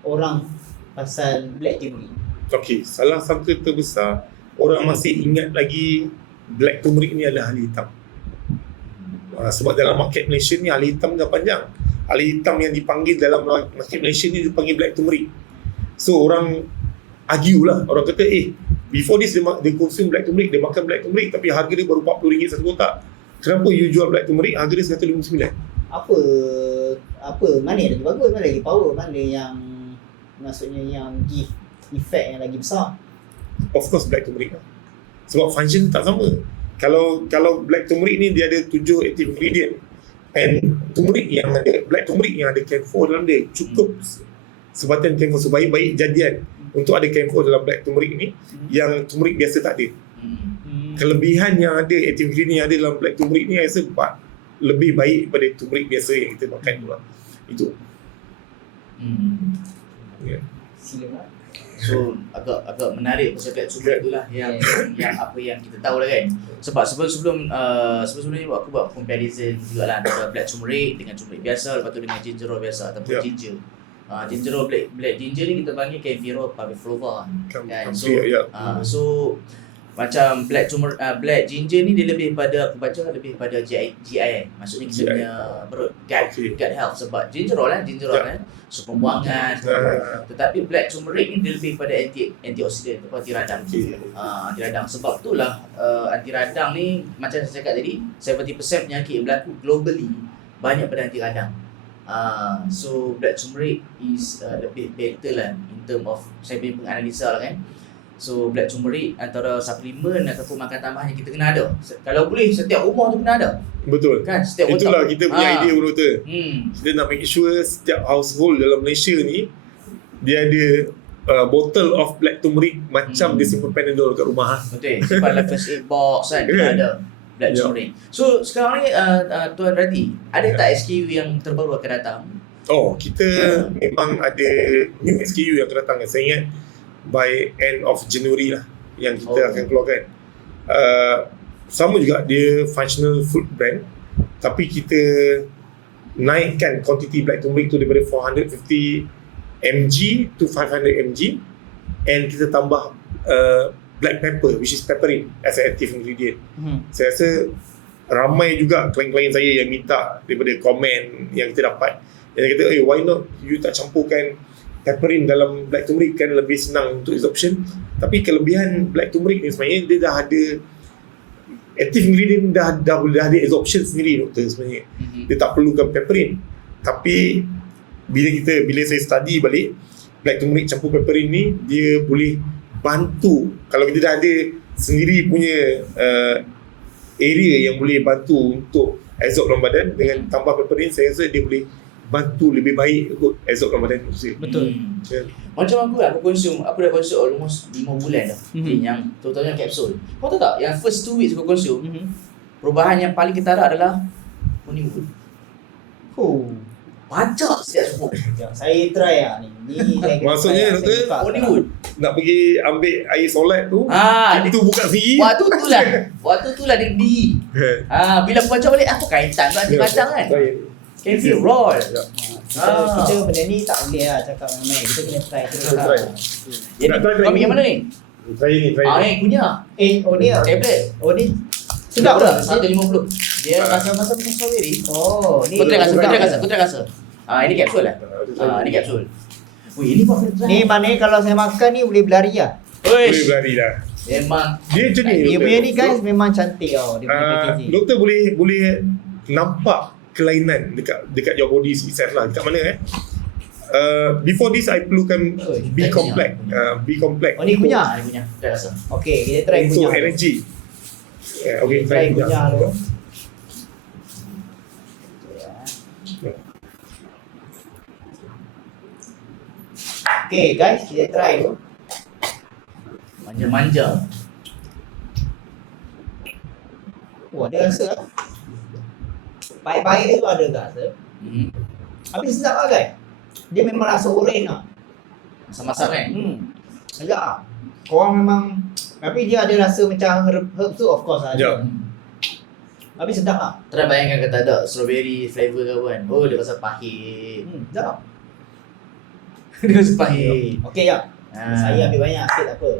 orang pasal black turmeric? Okey, salah sangka terbesar orang masih ingat lagi black turmeric ni adalah ahli hitam. Sebab dalam market Malaysia ni ahli hitam dah panjang. Ahli hitam yang dipanggil dalam market Malaysia ni dipanggil black turmeric. So orang argue lah, orang kata before this dia consume black turmeric, dia makan black turmeric, tapi harga dia baru RM40 satu kotak. Kenapa you jual black turmeric harga dia RM159? Apa mana yang lagi bagus, mana lagi power, mana yang maksudnya yang give effect yang lagi besar? Of course black turmeric lah. Sebab function tak sama. Kalau black turmeric ni dia ada 7 active ingredient, and black turmeric yang ada camphor dalam dia cukup sebatan camphor, sebaik-baik jadian untuk ada camphor dalam black turmeric ni yang turmeric biasa tak ada. Kelebihan yang ada, active ingredient yang ada dalam black turmeric ni saya rasa lebih baik daripada turmeric biasa yang kita makan tu lah. Itu. Silakan. So agak menarik pasal black turmeric tu lah yang apa yang kita tahu lah kan. Sebab sebelum ni aku buat comparison jugalah antara black turmeric dengan turmeric biasa, lepas tu dengan ginger root biasa ataupun ginger. Ginger root, black ginger ni kita panggil Camphyra parviflora kan. So macam black ginger ni dia lebih pada, aku baca lebih pada GI maksudnya kita punya gut health. Sebab ginger root kan so pembuangan tetapi black turmeric ni dia lebih pada antioksidan atau anti radang. Anti radang, sebab itulah anti radang ni macam saya cakap tadi 70% penyakit yang berlaku globally banyak pada anti radang. So black turmeric is lebih better lah in term of saya punya penganalisa lah kan. So black turmeric antara suplemen ataupun makan tambahan yang kita kena ada. Kalau boleh setiap rumah tu kena ada. Betul. Kan setiap itulah kita punya idea doktor. Kita nak make sure setiap household dalam Malaysia ni dia ada bottle of black turmeric macam dia simpan Panadol kat rumah. Betul. Simpan dalam first aid box kan kena ada black turmeric. So sekarang ni Tuan Radhi, ada tak SKU yang terbaru akan datang? Kita memang ada new SKU yang akan datang. Saya ingat by end of January lah yang kita akan keluarkan. Sama juga dia functional food brand, tapi kita naikkan quantity black turmeric tu daripada 450 mg to 500 mg, and kita tambah black pepper which is pepperin as an active ingredient. Saya rasa ramai juga klien-klien saya yang minta daripada komen yang kita dapat, yang kata why not you tak campurkan pepperin dalam black turmeric, kan lebih senang untuk absorption. Tapi kelebihan black turmeric ni sebenarnya dia dah ada active ingredient dah ada absorption sendiri doktor sebenarnya. Dia tak perlukan peperin. Tapi bila saya study balik, black turmeric campur peperin ni dia boleh bantu. Kalau kita dah ada sendiri punya area yang boleh bantu untuk absorb dalam badan, dengan tambah peperin, saya rasa dia boleh bantu lebih baik untuk absorb dalam badan manusia. Betul. Macam aku dah konsum almost 5 bulan dah. Yang terutamanya kapsul. Kau tahu tak, yang first 2 weeks aku konsum, perubahan yang paling ketara adalah morning wood. Pacak setiap subuh. Saya try lah ni. Saya kena Maksudnya, try, doktor, saya buka. Morning wood. Nak pergi ambil air solat tu, itu buka sendiri. Waktu tu lah dia berdiri. Bila aku baca balik, apa kaitan tu hati macam kan? Can feel raw. Kita benda ni tak boleh lah cakap main-main. Kita kena try terus Kena lah. try. Jadi Nak try kau ambil yang mana ni? Try ni. Ni kunyah. Oh ni Tablet. Oh ni sedap tak? 150. Dia rasa-rasa macam strawberry. Oh ni Kau try rasa, sedap. kau try rasa. Ini kapsul lah. Ini kapsul. Wih, ini kau kena try. Ni maknanya kalau saya makan ni boleh berlari lah. Boleh Uish. berlari dah. Memang Dia macam ni. Dia doktor. punya ni guys memang cantik tau. Dia punya packaging. Doktor boleh nampak kelainan dekat your body itself lah. Dekat mana before this I perlukan B complex. B complex. Oh ni kunyah. Ini kunyah. Try rasa. Okey, kita try untuk kunyah. energy. Okay, Try kunyah dulu. Okay guys, kita try dulu. Manja-manja. Oh, ada rasa lah. Pahit-pahit dia tu ada tak rasa? Tapi sedap lah guys. Dia memang rasa oren lah. Masak-masak kan? Sedap lah. Korang memang, tapi dia ada rasa macam herb tu of course lah. Ya. Tapi sedap lah. Try bayangkan kata ada strawberry flavor ke kan. Oh, dia rasa pahit. Sedap. Dia rasa pahit. Okey ya. Saya ambil banyak sikit tak apa.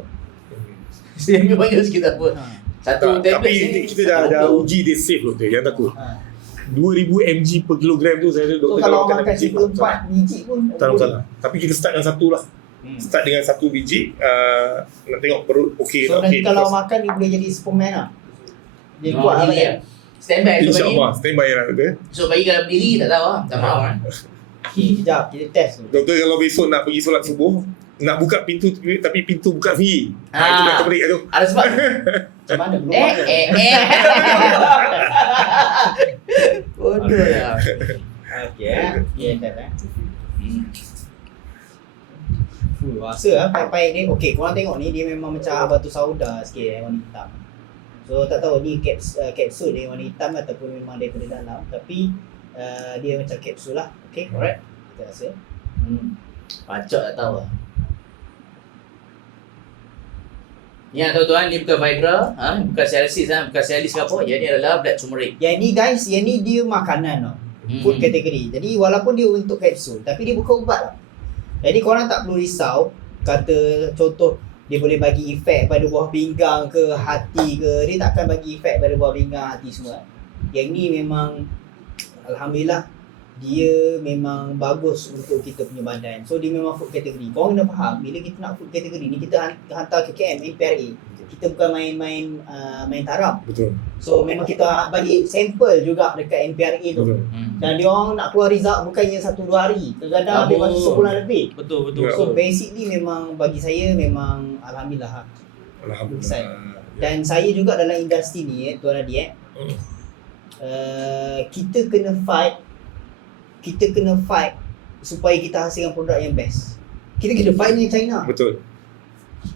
Saya ambil banyak sikit tak apa. Satu tablet Tapi sini. kita dah uji dia safe doktor. Jangan takut. 2000 mg per kilogram tu saya rasa So doktor kalau makan makan biji 4 biji pun tak masalah. Tapi kita start dengan satu lah. Start dengan satu biji. Nak tengok perut okey So tak okey. nanti kalau makan dia boleh jadi Superman lah. Dia kuat lah kan. Standby tu bagi. InsyaAllah standby lah doktor. So bagi kalau berdiri tak tahu lah. Tak mahu kan. Okay, sekejap kita test dulu. Doktor kalau besok nak pergi solat subuh, nak buka pintu tapi pintu buka sendiri. Itu nak terbalik tu. Ada sebab. Macam mana belum makan? Bodoh lah. Okey okay, test rasa lah pahit-pahit ni. Okey, korang tengok ni dia memang macam batu sauda sikit warna hitam. So tak tahu ni kapsul dia warna hitam ataupun memang daripada dalam, tapi dia macam kapsul lah. Okey, alright. Kita rasa. Pacak tak tahu lah. Yang tuan-tuan, ni bukan Viagra, bukan Cialis, bukan Cialis ke apa. Yang ni adalah black turmeric. Yang ni guys, yang ni dia makanan tau. Food category. Jadi walaupun dia untuk kapsul, tapi dia bukan ubat lah. Jadi korang tak perlu risau. Kata contoh, dia boleh bagi efek pada buah pinggang ke hati ke. Dia takkan bagi efek pada buah pinggang, hati semua. Yang ni memang alhamdulillah dia memang bagus untuk kita punya badan. So dia memang food category. Korang kena faham, bila kita nak food category ni, kita hantar ke KM, NPRA. Kita bukan main taram. Betul. So memang kita bagi sampel juga dekat NPRA tu. Betul. Dan dia orang nak keluar result bukannya 1-2 hari. Kadang-kadang dia masa sebulan lebih. Betul. So basically memang bagi saya memang alhamdulillah. Alhamdulillah. Dan saya juga dalam industri ni Tuan Adi kita kena fight supaya kita hasilkan produk yang best. Kita kena fight dengan China. Betul.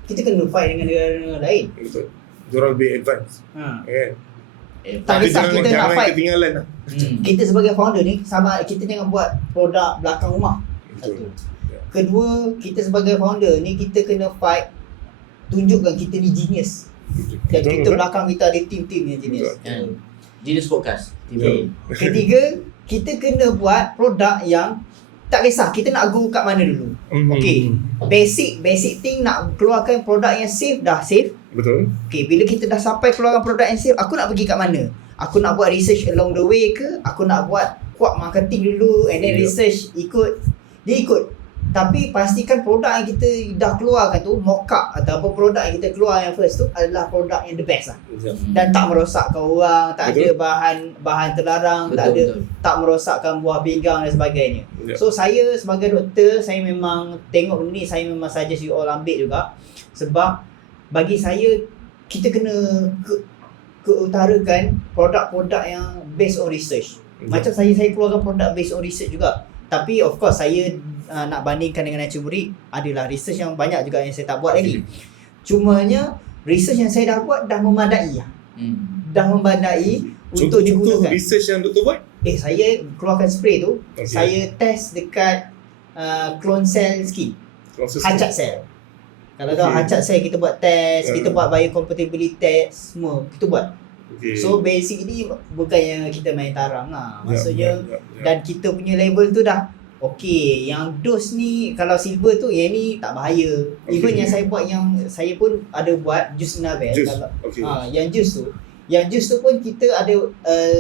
Kita kena fight dengan negara-negara lain. Betul. Diorang lebih advance. Kan? Tak kisah kita nak fight. Ketinggalan lah. Kita sebagai founder ni sama, kita jangan buat produk belakang rumah. Betul. Satu. Kedua, kita sebagai founder ni kita kena fight tunjukkan kita ni genius. Dan kita belakang kita ada tim-tim yang genius. Genius Podcast. Ketiga, kita kena buat produk yang tak kisah kita nak go kat mana dulu. Okey. Basic thing nak keluarkan produk yang safe, dah safe. Betul. Okey, bila kita dah sampai keluarkan produk yang safe, aku nak pergi kat mana? Aku nak buat research along the way ke? Aku nak buat kuat marketing dulu and then research ikut. Dia ikut Tapi pastikan produk yang kita dah keluarkan tu, mock-up ataupun produk yang kita keluar yang first tu adalah produk yang the best lah. Dan tak merosakkan orang, tak ada bahan terlarang, tak merosakkan buah pinggang dan sebagainya. So saya sebagai doktor, saya memang tengok benda ni, saya memang suggest you all ambil juga. Sebab bagi saya, kita kena keutarakan produk-produk yang based on research. Macam saya keluarkan produk based on research juga. Tapi of course saya nak bandingkan dengan Nature adalah research yang banyak juga yang saya tak buat lagi. Cumanya research yang saya dah buat dah memadai lah. Dah memadai untuk digunakan. Contoh research yang doktor buat? Saya keluarkan spray tu, saya test dekat clone cell skin. Hacat cell. Kalau tahu hacat cell kita buat test, kita buat biocompatibility test, semua kita buat. So basically bukannya kita main tarang lah. Maksudnya dan kita punya level tu dah yang dos ni kalau silver tu yang ni tak bahaya. Even yang saya buat, yang saya pun ada buat jus Inabel. Yang jus tu pun kita ada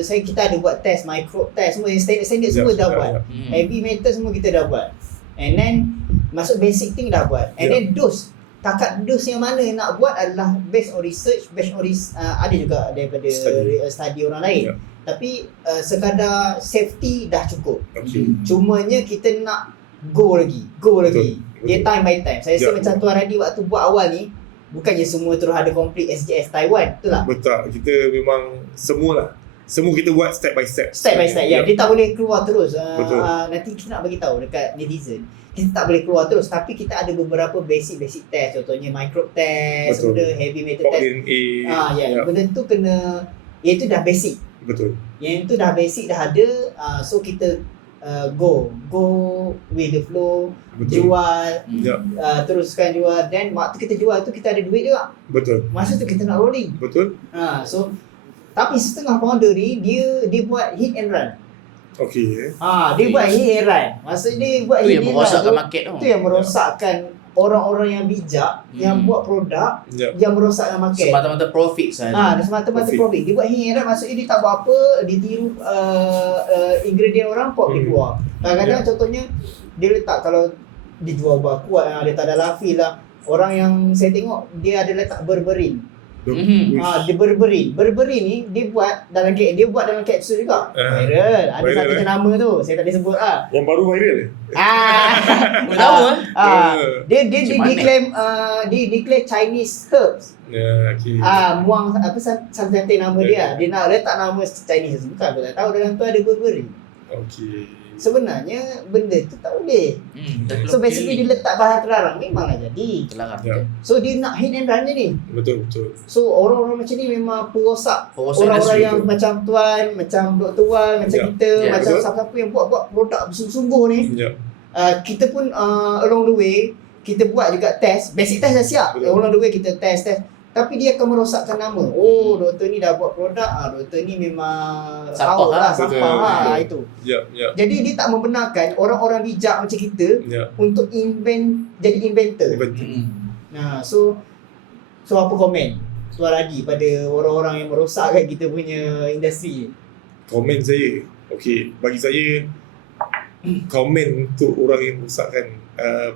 kita ada buat test, microbe test, semua yang standard semua dah buat. Heavy metal semua kita dah buat. And then masuk basic thing dah buat. And then dos, takat dos yang mana nak buat adalah based on research, ada juga daripada study orang lain. Tapi sekadar safety dah cukup. Cumanya kita nak go lagi. Dia time by time. Saya rasa macam Tuan Radi waktu buat awal ni, bukannya semua terus ada complete SGS Taiwan, betul tak? Betul. Kita memang semua kita buat step by step. Ya. Dia tak boleh keluar terus. Nanti kita nak bagi tahu dekat netizen. Kita tak boleh keluar terus, tapi kita ada beberapa basic test, contohnya microbe test, heavy metal test. Benda tu kena, itu dah basic. Betul. Yang itu dah basic dah ada, so kita go with the flow. Jual, teruskan jual, dan waktu kita jual tu kita ada duit juga. Betul. Masa tu kita nak rolling. Betul. So tapi setengah founder ni dia buat hit and run. Dia buat hit and run. Maksudnya dia buat hit and run. Itu yang merosakkan market tu. Itu yang merosakkan orang-orang yang bijak yang buat produk yang merosakkan market. Semata-mata profit saja. Semata-mata profit. Dia buat hit and run, maksudnya dia tak buat apa, dia tiru ingredient orang, pop dia keluar. Kadang-kadang contohnya dia letak, kalau dia jual buah kuat, dia tak ada lafil lah. Orang yang saya tengok dia ada letak berberin. Dia berberin ni dia buat dalam kapsul juga. Viral. Ada satu nama tu, saya tak boleh sebut lah. Yang baru viral. Tahu dia declare Chinese herbs. Muang apa something nama dia. Dia nak letak nama Chinese, bukan aku tak tahu dalam tu ada berberin. Sebenarnya benda tu tak boleh. So basically dia letak bahan terlarang, memanglah jadi terlarang. So dia nak hit and run je ni. Betul. So orang-orang macam ni memang perosak orang-orang yang macam Tuan, macam Dr. Wan, macam kita, macam siapa-siapa yang buat produk bersungguh-sungguh ni. Kita pun along the way kita buat juga test, basic test dah siap. Along the way kita test. Tapi dia akan merosakkan nama. Doktor ni dah buat produk, doktor ni memang sampah itu. Jadi dia tak membenarkan orang-orang bijak macam kita untuk jadi inventor. So apa komen Tuan Radi pada orang-orang yang merosakkan kita punya industri? Komen saya, bagi saya komen untuk orang yang merosakkan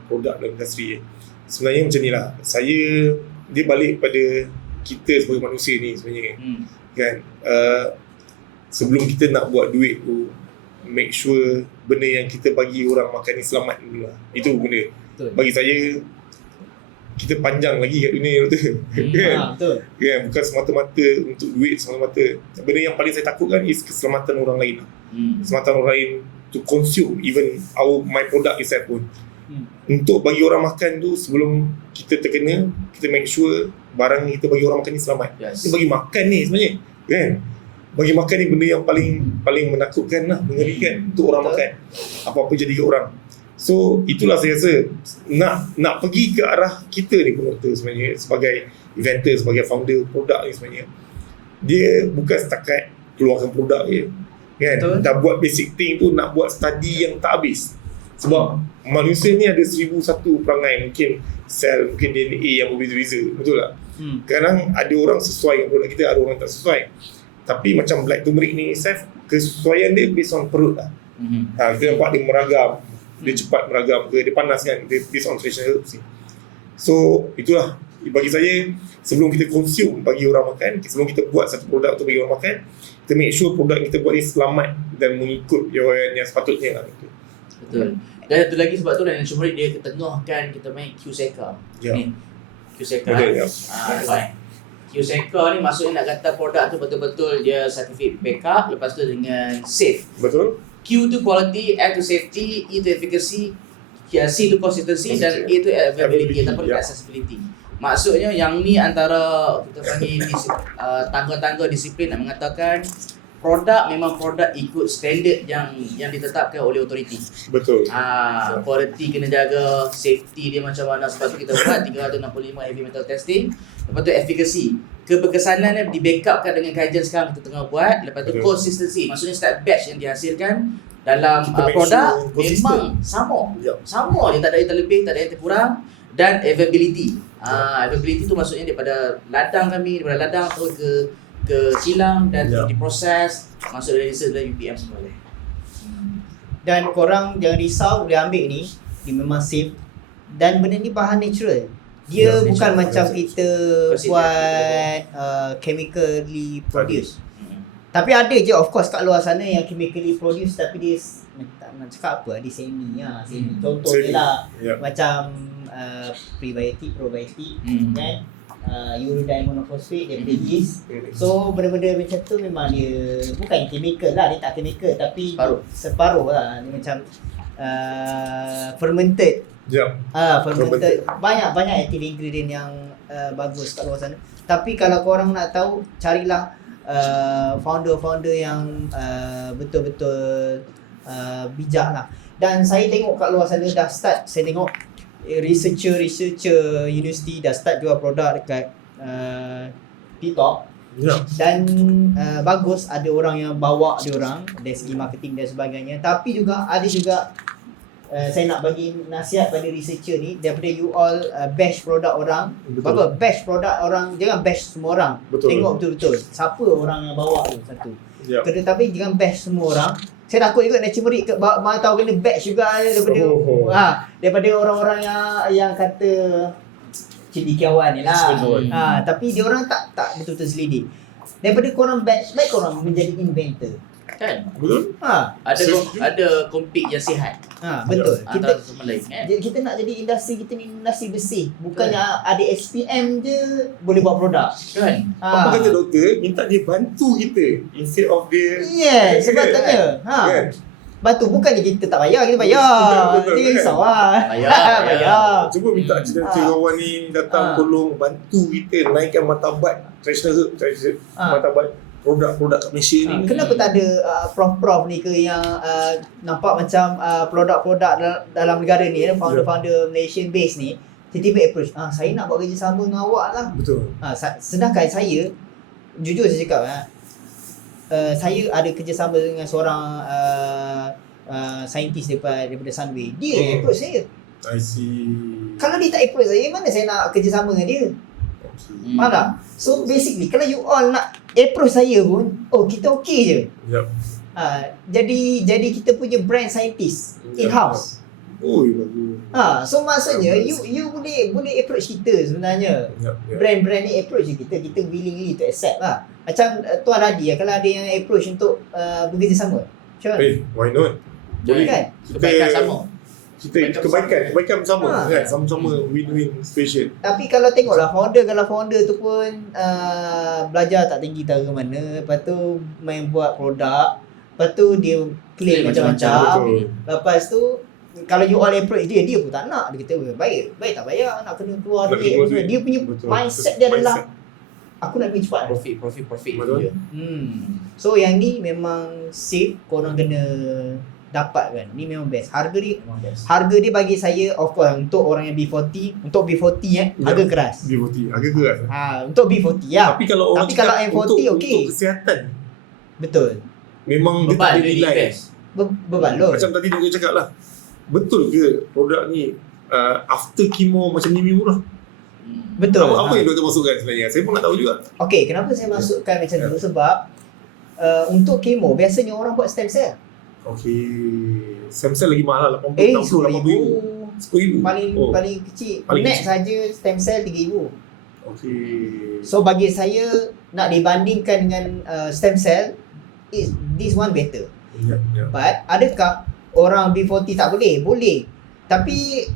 produk dalam industri, sebenarnya macam ni lah. Dia balik pada kita sebagai manusia ni sebenarnya. Kan? Sebelum kita nak buat duit tu, make sure benda yang kita bagi orang makan ni selamat dulu lah. Itu benda. Bagi saya, kita panjang lagi kat dunia tu. Kan? Kan? Bukan semata-mata untuk duit semata-mata. Benda yang paling saya takutkan is keselamatan orang lain. Keselamatan orang lain to consume even my product itself pun. Untuk bagi orang makan tu, sebelum kita terkena, kita make sure barang yang kita bagi orang makan ni selamat. Kita bagi makan ni sebenarnya, kan? Bagi makan ni benda yang paling menakutkan lah, mengerikan untuk orang makan. Apa-apa jadi ke orang. So itulah saya rasa nak pergi ke arah kita ni penonton sebenarnya, sebagai inventor, sebagai founder produk ni sebenarnya. Dia bukan setakat keluarkan produk je, kan? Dah buat basic thing tu, nak buat study yang tak habis. Sebab manusia ni ada 1001 perangai, mungkin sel, mungkin DNA yang berbeza-beza, betul tak? Kadang ada orang sesuai dengan produk kita, ada orang tak sesuai. Tapi macam black turmeric ni, kesesuaian dia based on perut lah. Kita nampak dia meragam. Dia cepat meragam ke, dia panas kan, dia based on traditional herbs ni. So itulah bagi saya, sebelum kita consume bagi orang makan, sebelum kita buat satu produk untuk bagi orang makan, kita make sure produk yang kita buat ni selamat dan mengikut yang sepatutnya lah. Betul. Dan satu lagi sebab tu Daniel Turmeric dia ketengahkan kita main Q-Seca. Ni. Q-Seca. Betul, ya. Q-Seca ni maksudnya nak kata produk tu betul-betul dia certificate backup, lepas tu dengan safe. Betul. Q tu quality, F tu safety, E tu efficacy, C tu consistency dan A tu availability ataupun accessibility. Maksudnya yang ni antara kita panggil tangga-tangga disiplin nak mengatakan produk memang produk ikut standard yang ditetapkan oleh authority. Betul. Quality kena jaga, safety dia macam mana, sebab tu kita buat 365 heavy metal testing. Lepas tu efficacy, keberkesanan di backupkan dengan kajian sekarang kita tengah buat. Lepas tu consistency, maksudnya setiap batch yang dihasilkan dalam produk memang sama. Sama je, tak ada yang terlebih, tak ada yang terkurang. Dan availability. Availability tu maksudnya daripada ladang terus ke kilang dan diproses, masuk dari research dan UPM semua. Dan korang jangan risau, boleh ambil ni, dia memang safe. Dan benda ni bahan natural. Dia bukan natural, macam kita buat chemically produce. Tapi ada je of course kat luar sana yang chemically produce tapi dia tak nak cakap apa, dia semi. Contohnya lah macam prebiotic, probiotic kan, uridine monophosphate daripada yeast. So benda-benda macam tu memang dia bukan chemical lah, dia tak chemical tapi separuh lah. Dia macam fermented. Fermented. Banyak active ingredient yang bagus kat luar sana. Tapi kalau korang nak tahu, carilah founder-founder yang betul-betul bijak lah. Dan saya tengok kat luar sana dah start, saya tengok researcher university dah start jual produk dekat TikTok. Dan bagus, ada orang yang bawa dia orang dari segi marketing dan sebagainya. Tapi juga ada juga saya nak bagi nasihat pada researcher ni, daripada you all bash produk orang. Bagus, bash produk orang, jangan bash semua orang. Tengok betul-betul siapa orang yang bawa tu satu. Tetapi jangan bash semua orang. Saya takut juga Nature Merit mana tahu kena bash juga daripada orang-orang yang kata cendekiawan ni lah. Tapi dia orang tak betul-betul selidik. Daripada korang bash, baik korang menjadi inventor. Kan? Betul? Ada compete yang sihat. Betul. Antara sama lain kan? Kita nak jadi industri kita ni industri bersih. Bukannya ada SPM je boleh buat produk. Kan? Apa kata doktor, minta dia bantu kita instead of dia. Sebab tanya. Bantu, bukannya kita tak bayar, kita bayar. Jangan risau lah. Bayar. Cuba minta kawan ni datang tolong bantu kita naikkan martabat traditional martabat produk-produk kat Malaysia ni. Kenapa tak ada prof-prof ni ke yang nampak macam produk-produk dalam negara ni, founder-founder Malaysian base ni, tiba-tiba approach, saya nak buat kerjasama dengan awak lah. Betul. Sedangkan saya, jujur saya cakap, saya ada kerjasama dengan seorang saintis daripada Sunway. Dia approach saya. I see. Kalau dia tak approach saya, mana saya nak kerjasama dengan dia? Faham tak? So basically, kalau you all nak approach saya pun, kita okay je. Jadi kita punya brand scientist in-house. Bagus. So maksudnya you boleh approach kita sebenarnya. Brand-brand ni approach kita willingly to accept lah. Macam Tuan Radi, kalau ada yang approach untuk bekerjasama, macam mana? Why not? Boleh kan? Kebaikan sama. Kita kebaikan bersama kan, sama-sama win-win situation. Tapi kalau tengoklah founder tu pun belajar tak tinggi tahu ke mana, lepas tu main buat produk, lepas tu dia claim macam-macam. Lepas tu kalau you all approach dia pun tak nak. Dia kata baik tak bayar, nak kena keluar duit. Dia punya mindset dia adalah aku nak pergi cepat. Profit je. So yang ni memang safe, korang kena dapat kan. Ni memang best. Harga dia bagi saya, of course, untuk orang yang B40, untuk B40 harga keras. B40 harga keras. Untuk B40 ya. Tapi kalau orang kalau M40 okey. Untuk kesihatan. Betul. Memang dia tak ada nilai. Berbaloi. Macam tadi dia cakap lah. Betul ke produk ni after chemo macam ni murah? Betul. Apa yang doktor masukkan sebenarnya? Saya pun nak tahu juga. Okey, kenapa saya masukkan macam tu? Sebab untuk chemo biasanya orang buat stem cell. Okey. stem cell lagi mahal, 80, 60, 80 ribu. 10 ribu. Paling kecil. Paling Net kecil. saja stem cell 3,000. Okey. So bagi saya nak dibandingkan dengan stem cell, this one better. Ya, ya. But adakah orang B40 tak boleh? Boleh. Tapi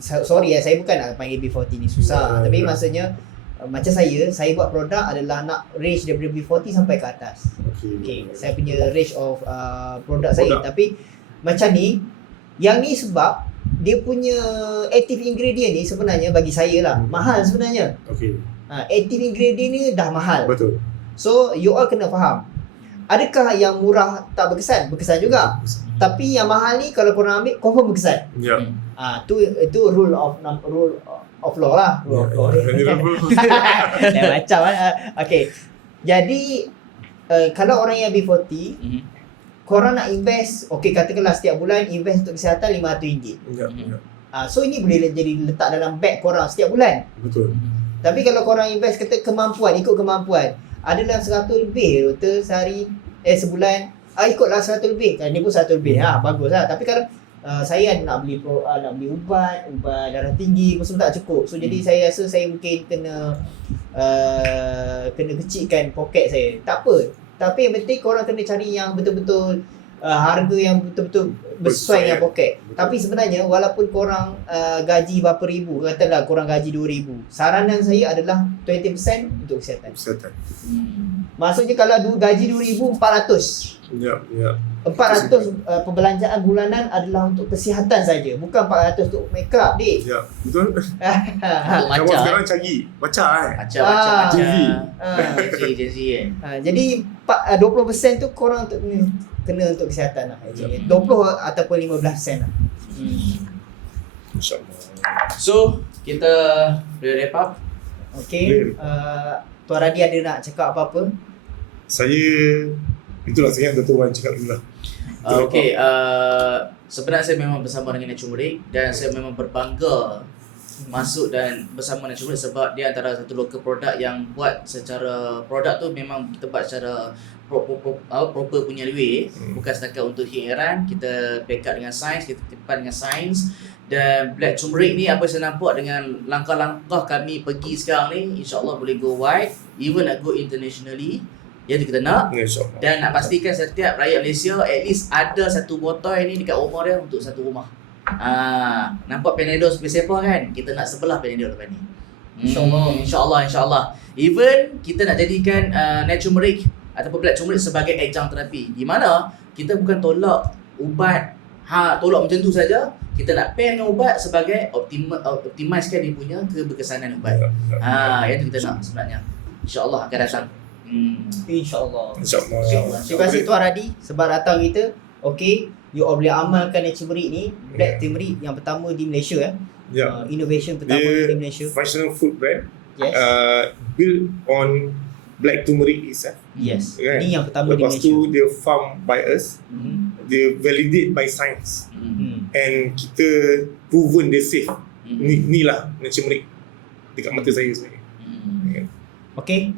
sorry saya bukan nak panggil B40 ni susah. Tapi maksudnya macam saya buat produk adalah nak range daripada B40 sampai ke atas. Okay, saya punya range of produk saya. Tapi macam ni, yang ni sebab dia punya active ingredient ni sebenarnya bagi saya lah mahal sebenarnya. Okey. Active ingredient ni dah mahal. Betul. So you all kena faham. Adakah yang murah tak berkesan? Berkesan juga. Tapi yang mahal ni kalau korang ambil confirm berkesan. Ya. Itu rule of law lah. Rule of law. Dah macam okay. Jadi kalau orang yang B40, korang nak invest, okay katakanlah setiap bulan invest untuk kesihatan RM500. Ya. So ini boleh jadi letak dalam beg korang setiap bulan. Betul. Tapi kalau korang invest kata kemampuan, ikut kemampuan, adalah 100 lebih doktor sehari, sebulan, ikutlah 100 lebih. Kan ni pun 100 lebih. Bagus lah. Tapi kalau saya nak beli ubat darah tinggi pun semua tak cukup. So jadi saya rasa saya mungkin kena kecilkan poket saya. Tak apa. Tapi yang penting korang kena cari yang betul-betul harga yang betul-betul bersesuai dengan poket. Tapi sebenarnya walaupun korang gaji berapa ribu, katalah korang gaji 2,000, saranan saya adalah 20% untuk kesihatan. Maksudnya kalau gaji 2,000, 400. Ya. 400 perbelanjaan bulanan adalah untuk kesihatan saja, bukan 400 untuk make up, dik. Ya, betul. Kamu Macam sekarang cari baca Macam Gen Z. Jadi 20% tu korang untuk kena untuk kesihatan lah. 20 ataupun 15% lah. InsyaAllah. So kita boleh wrap up. Okay. Tuan Radi ada nak cakap apa-apa? Itulah saya yang Dr. Wan cakap dulu lah. Okay, sebenarnya saya memang bersama dengan Naturemerik dan saya memang berbangga masuk dan bersama Naturemerik sebab dia antara satu local produk yang buat secara produk tu memang kita buat secara proper punya way. Bukan setakat untuk hiaran, kita backup dengan sains, kita tipan dengan sains. Dan Black Turmeric ni apa saya nampak dengan langkah-langkah kami pergi sekarang ni, insyaAllah boleh go wide, even nak go internationally. Yang kita nak. InsyaAllah. Dan nak pastikan setiap rakyat Malaysia at least ada satu botol ni dekat rumah dia untuk satu rumah. Nampak Panadol sebelah siapa kan? Kita nak sebelah Panadol lepas ni. InsyaAllah. Even kita nak jadikan Naturemerik ataupun Black Turmeric sebagai adjunct terapi. Di mana kita bukan tolak ubat, tolak macam tu saja. Kita nak pair dengan ubat sebagai optimizekan dia punya keberkesanan ubat. Yang tu kita nak sebenarnya. InsyaAllah akan datang. InsyaAllah. InsyaAllah. Terima kasih Tuan Radi sebab datang kita. Okay, you all boleh amalkan Naturemerik ni, Black Turmeric yang pertama di Malaysia. Innovation pertama di Malaysia. Functional food brand. Yes. Built on Black Turmeric itself. Yes. Kan? Ni yang pertama di Lepas Malaysia. tu dia farm by us. Dia validate by science. And kita proven dia safe. Ni lah Naturemerik dekat mata saya sebenarnya. Okay.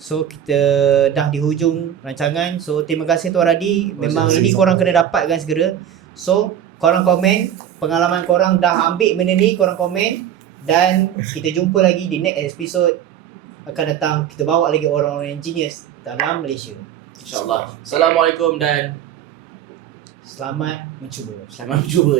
So kita dah di hujung rancangan. So terima kasih Tuan Radi. Memang ini korang kena dapatkan segera. So korang komen pengalaman korang dah ambil benda ni, korang komen. Dan kita jumpa lagi di next episode akan datang. Kita bawa lagi orang-orang yang genius dalam Malaysia. InsyaAllah. Assalamualaikum dan Selamat mencuba. selamat berjumpa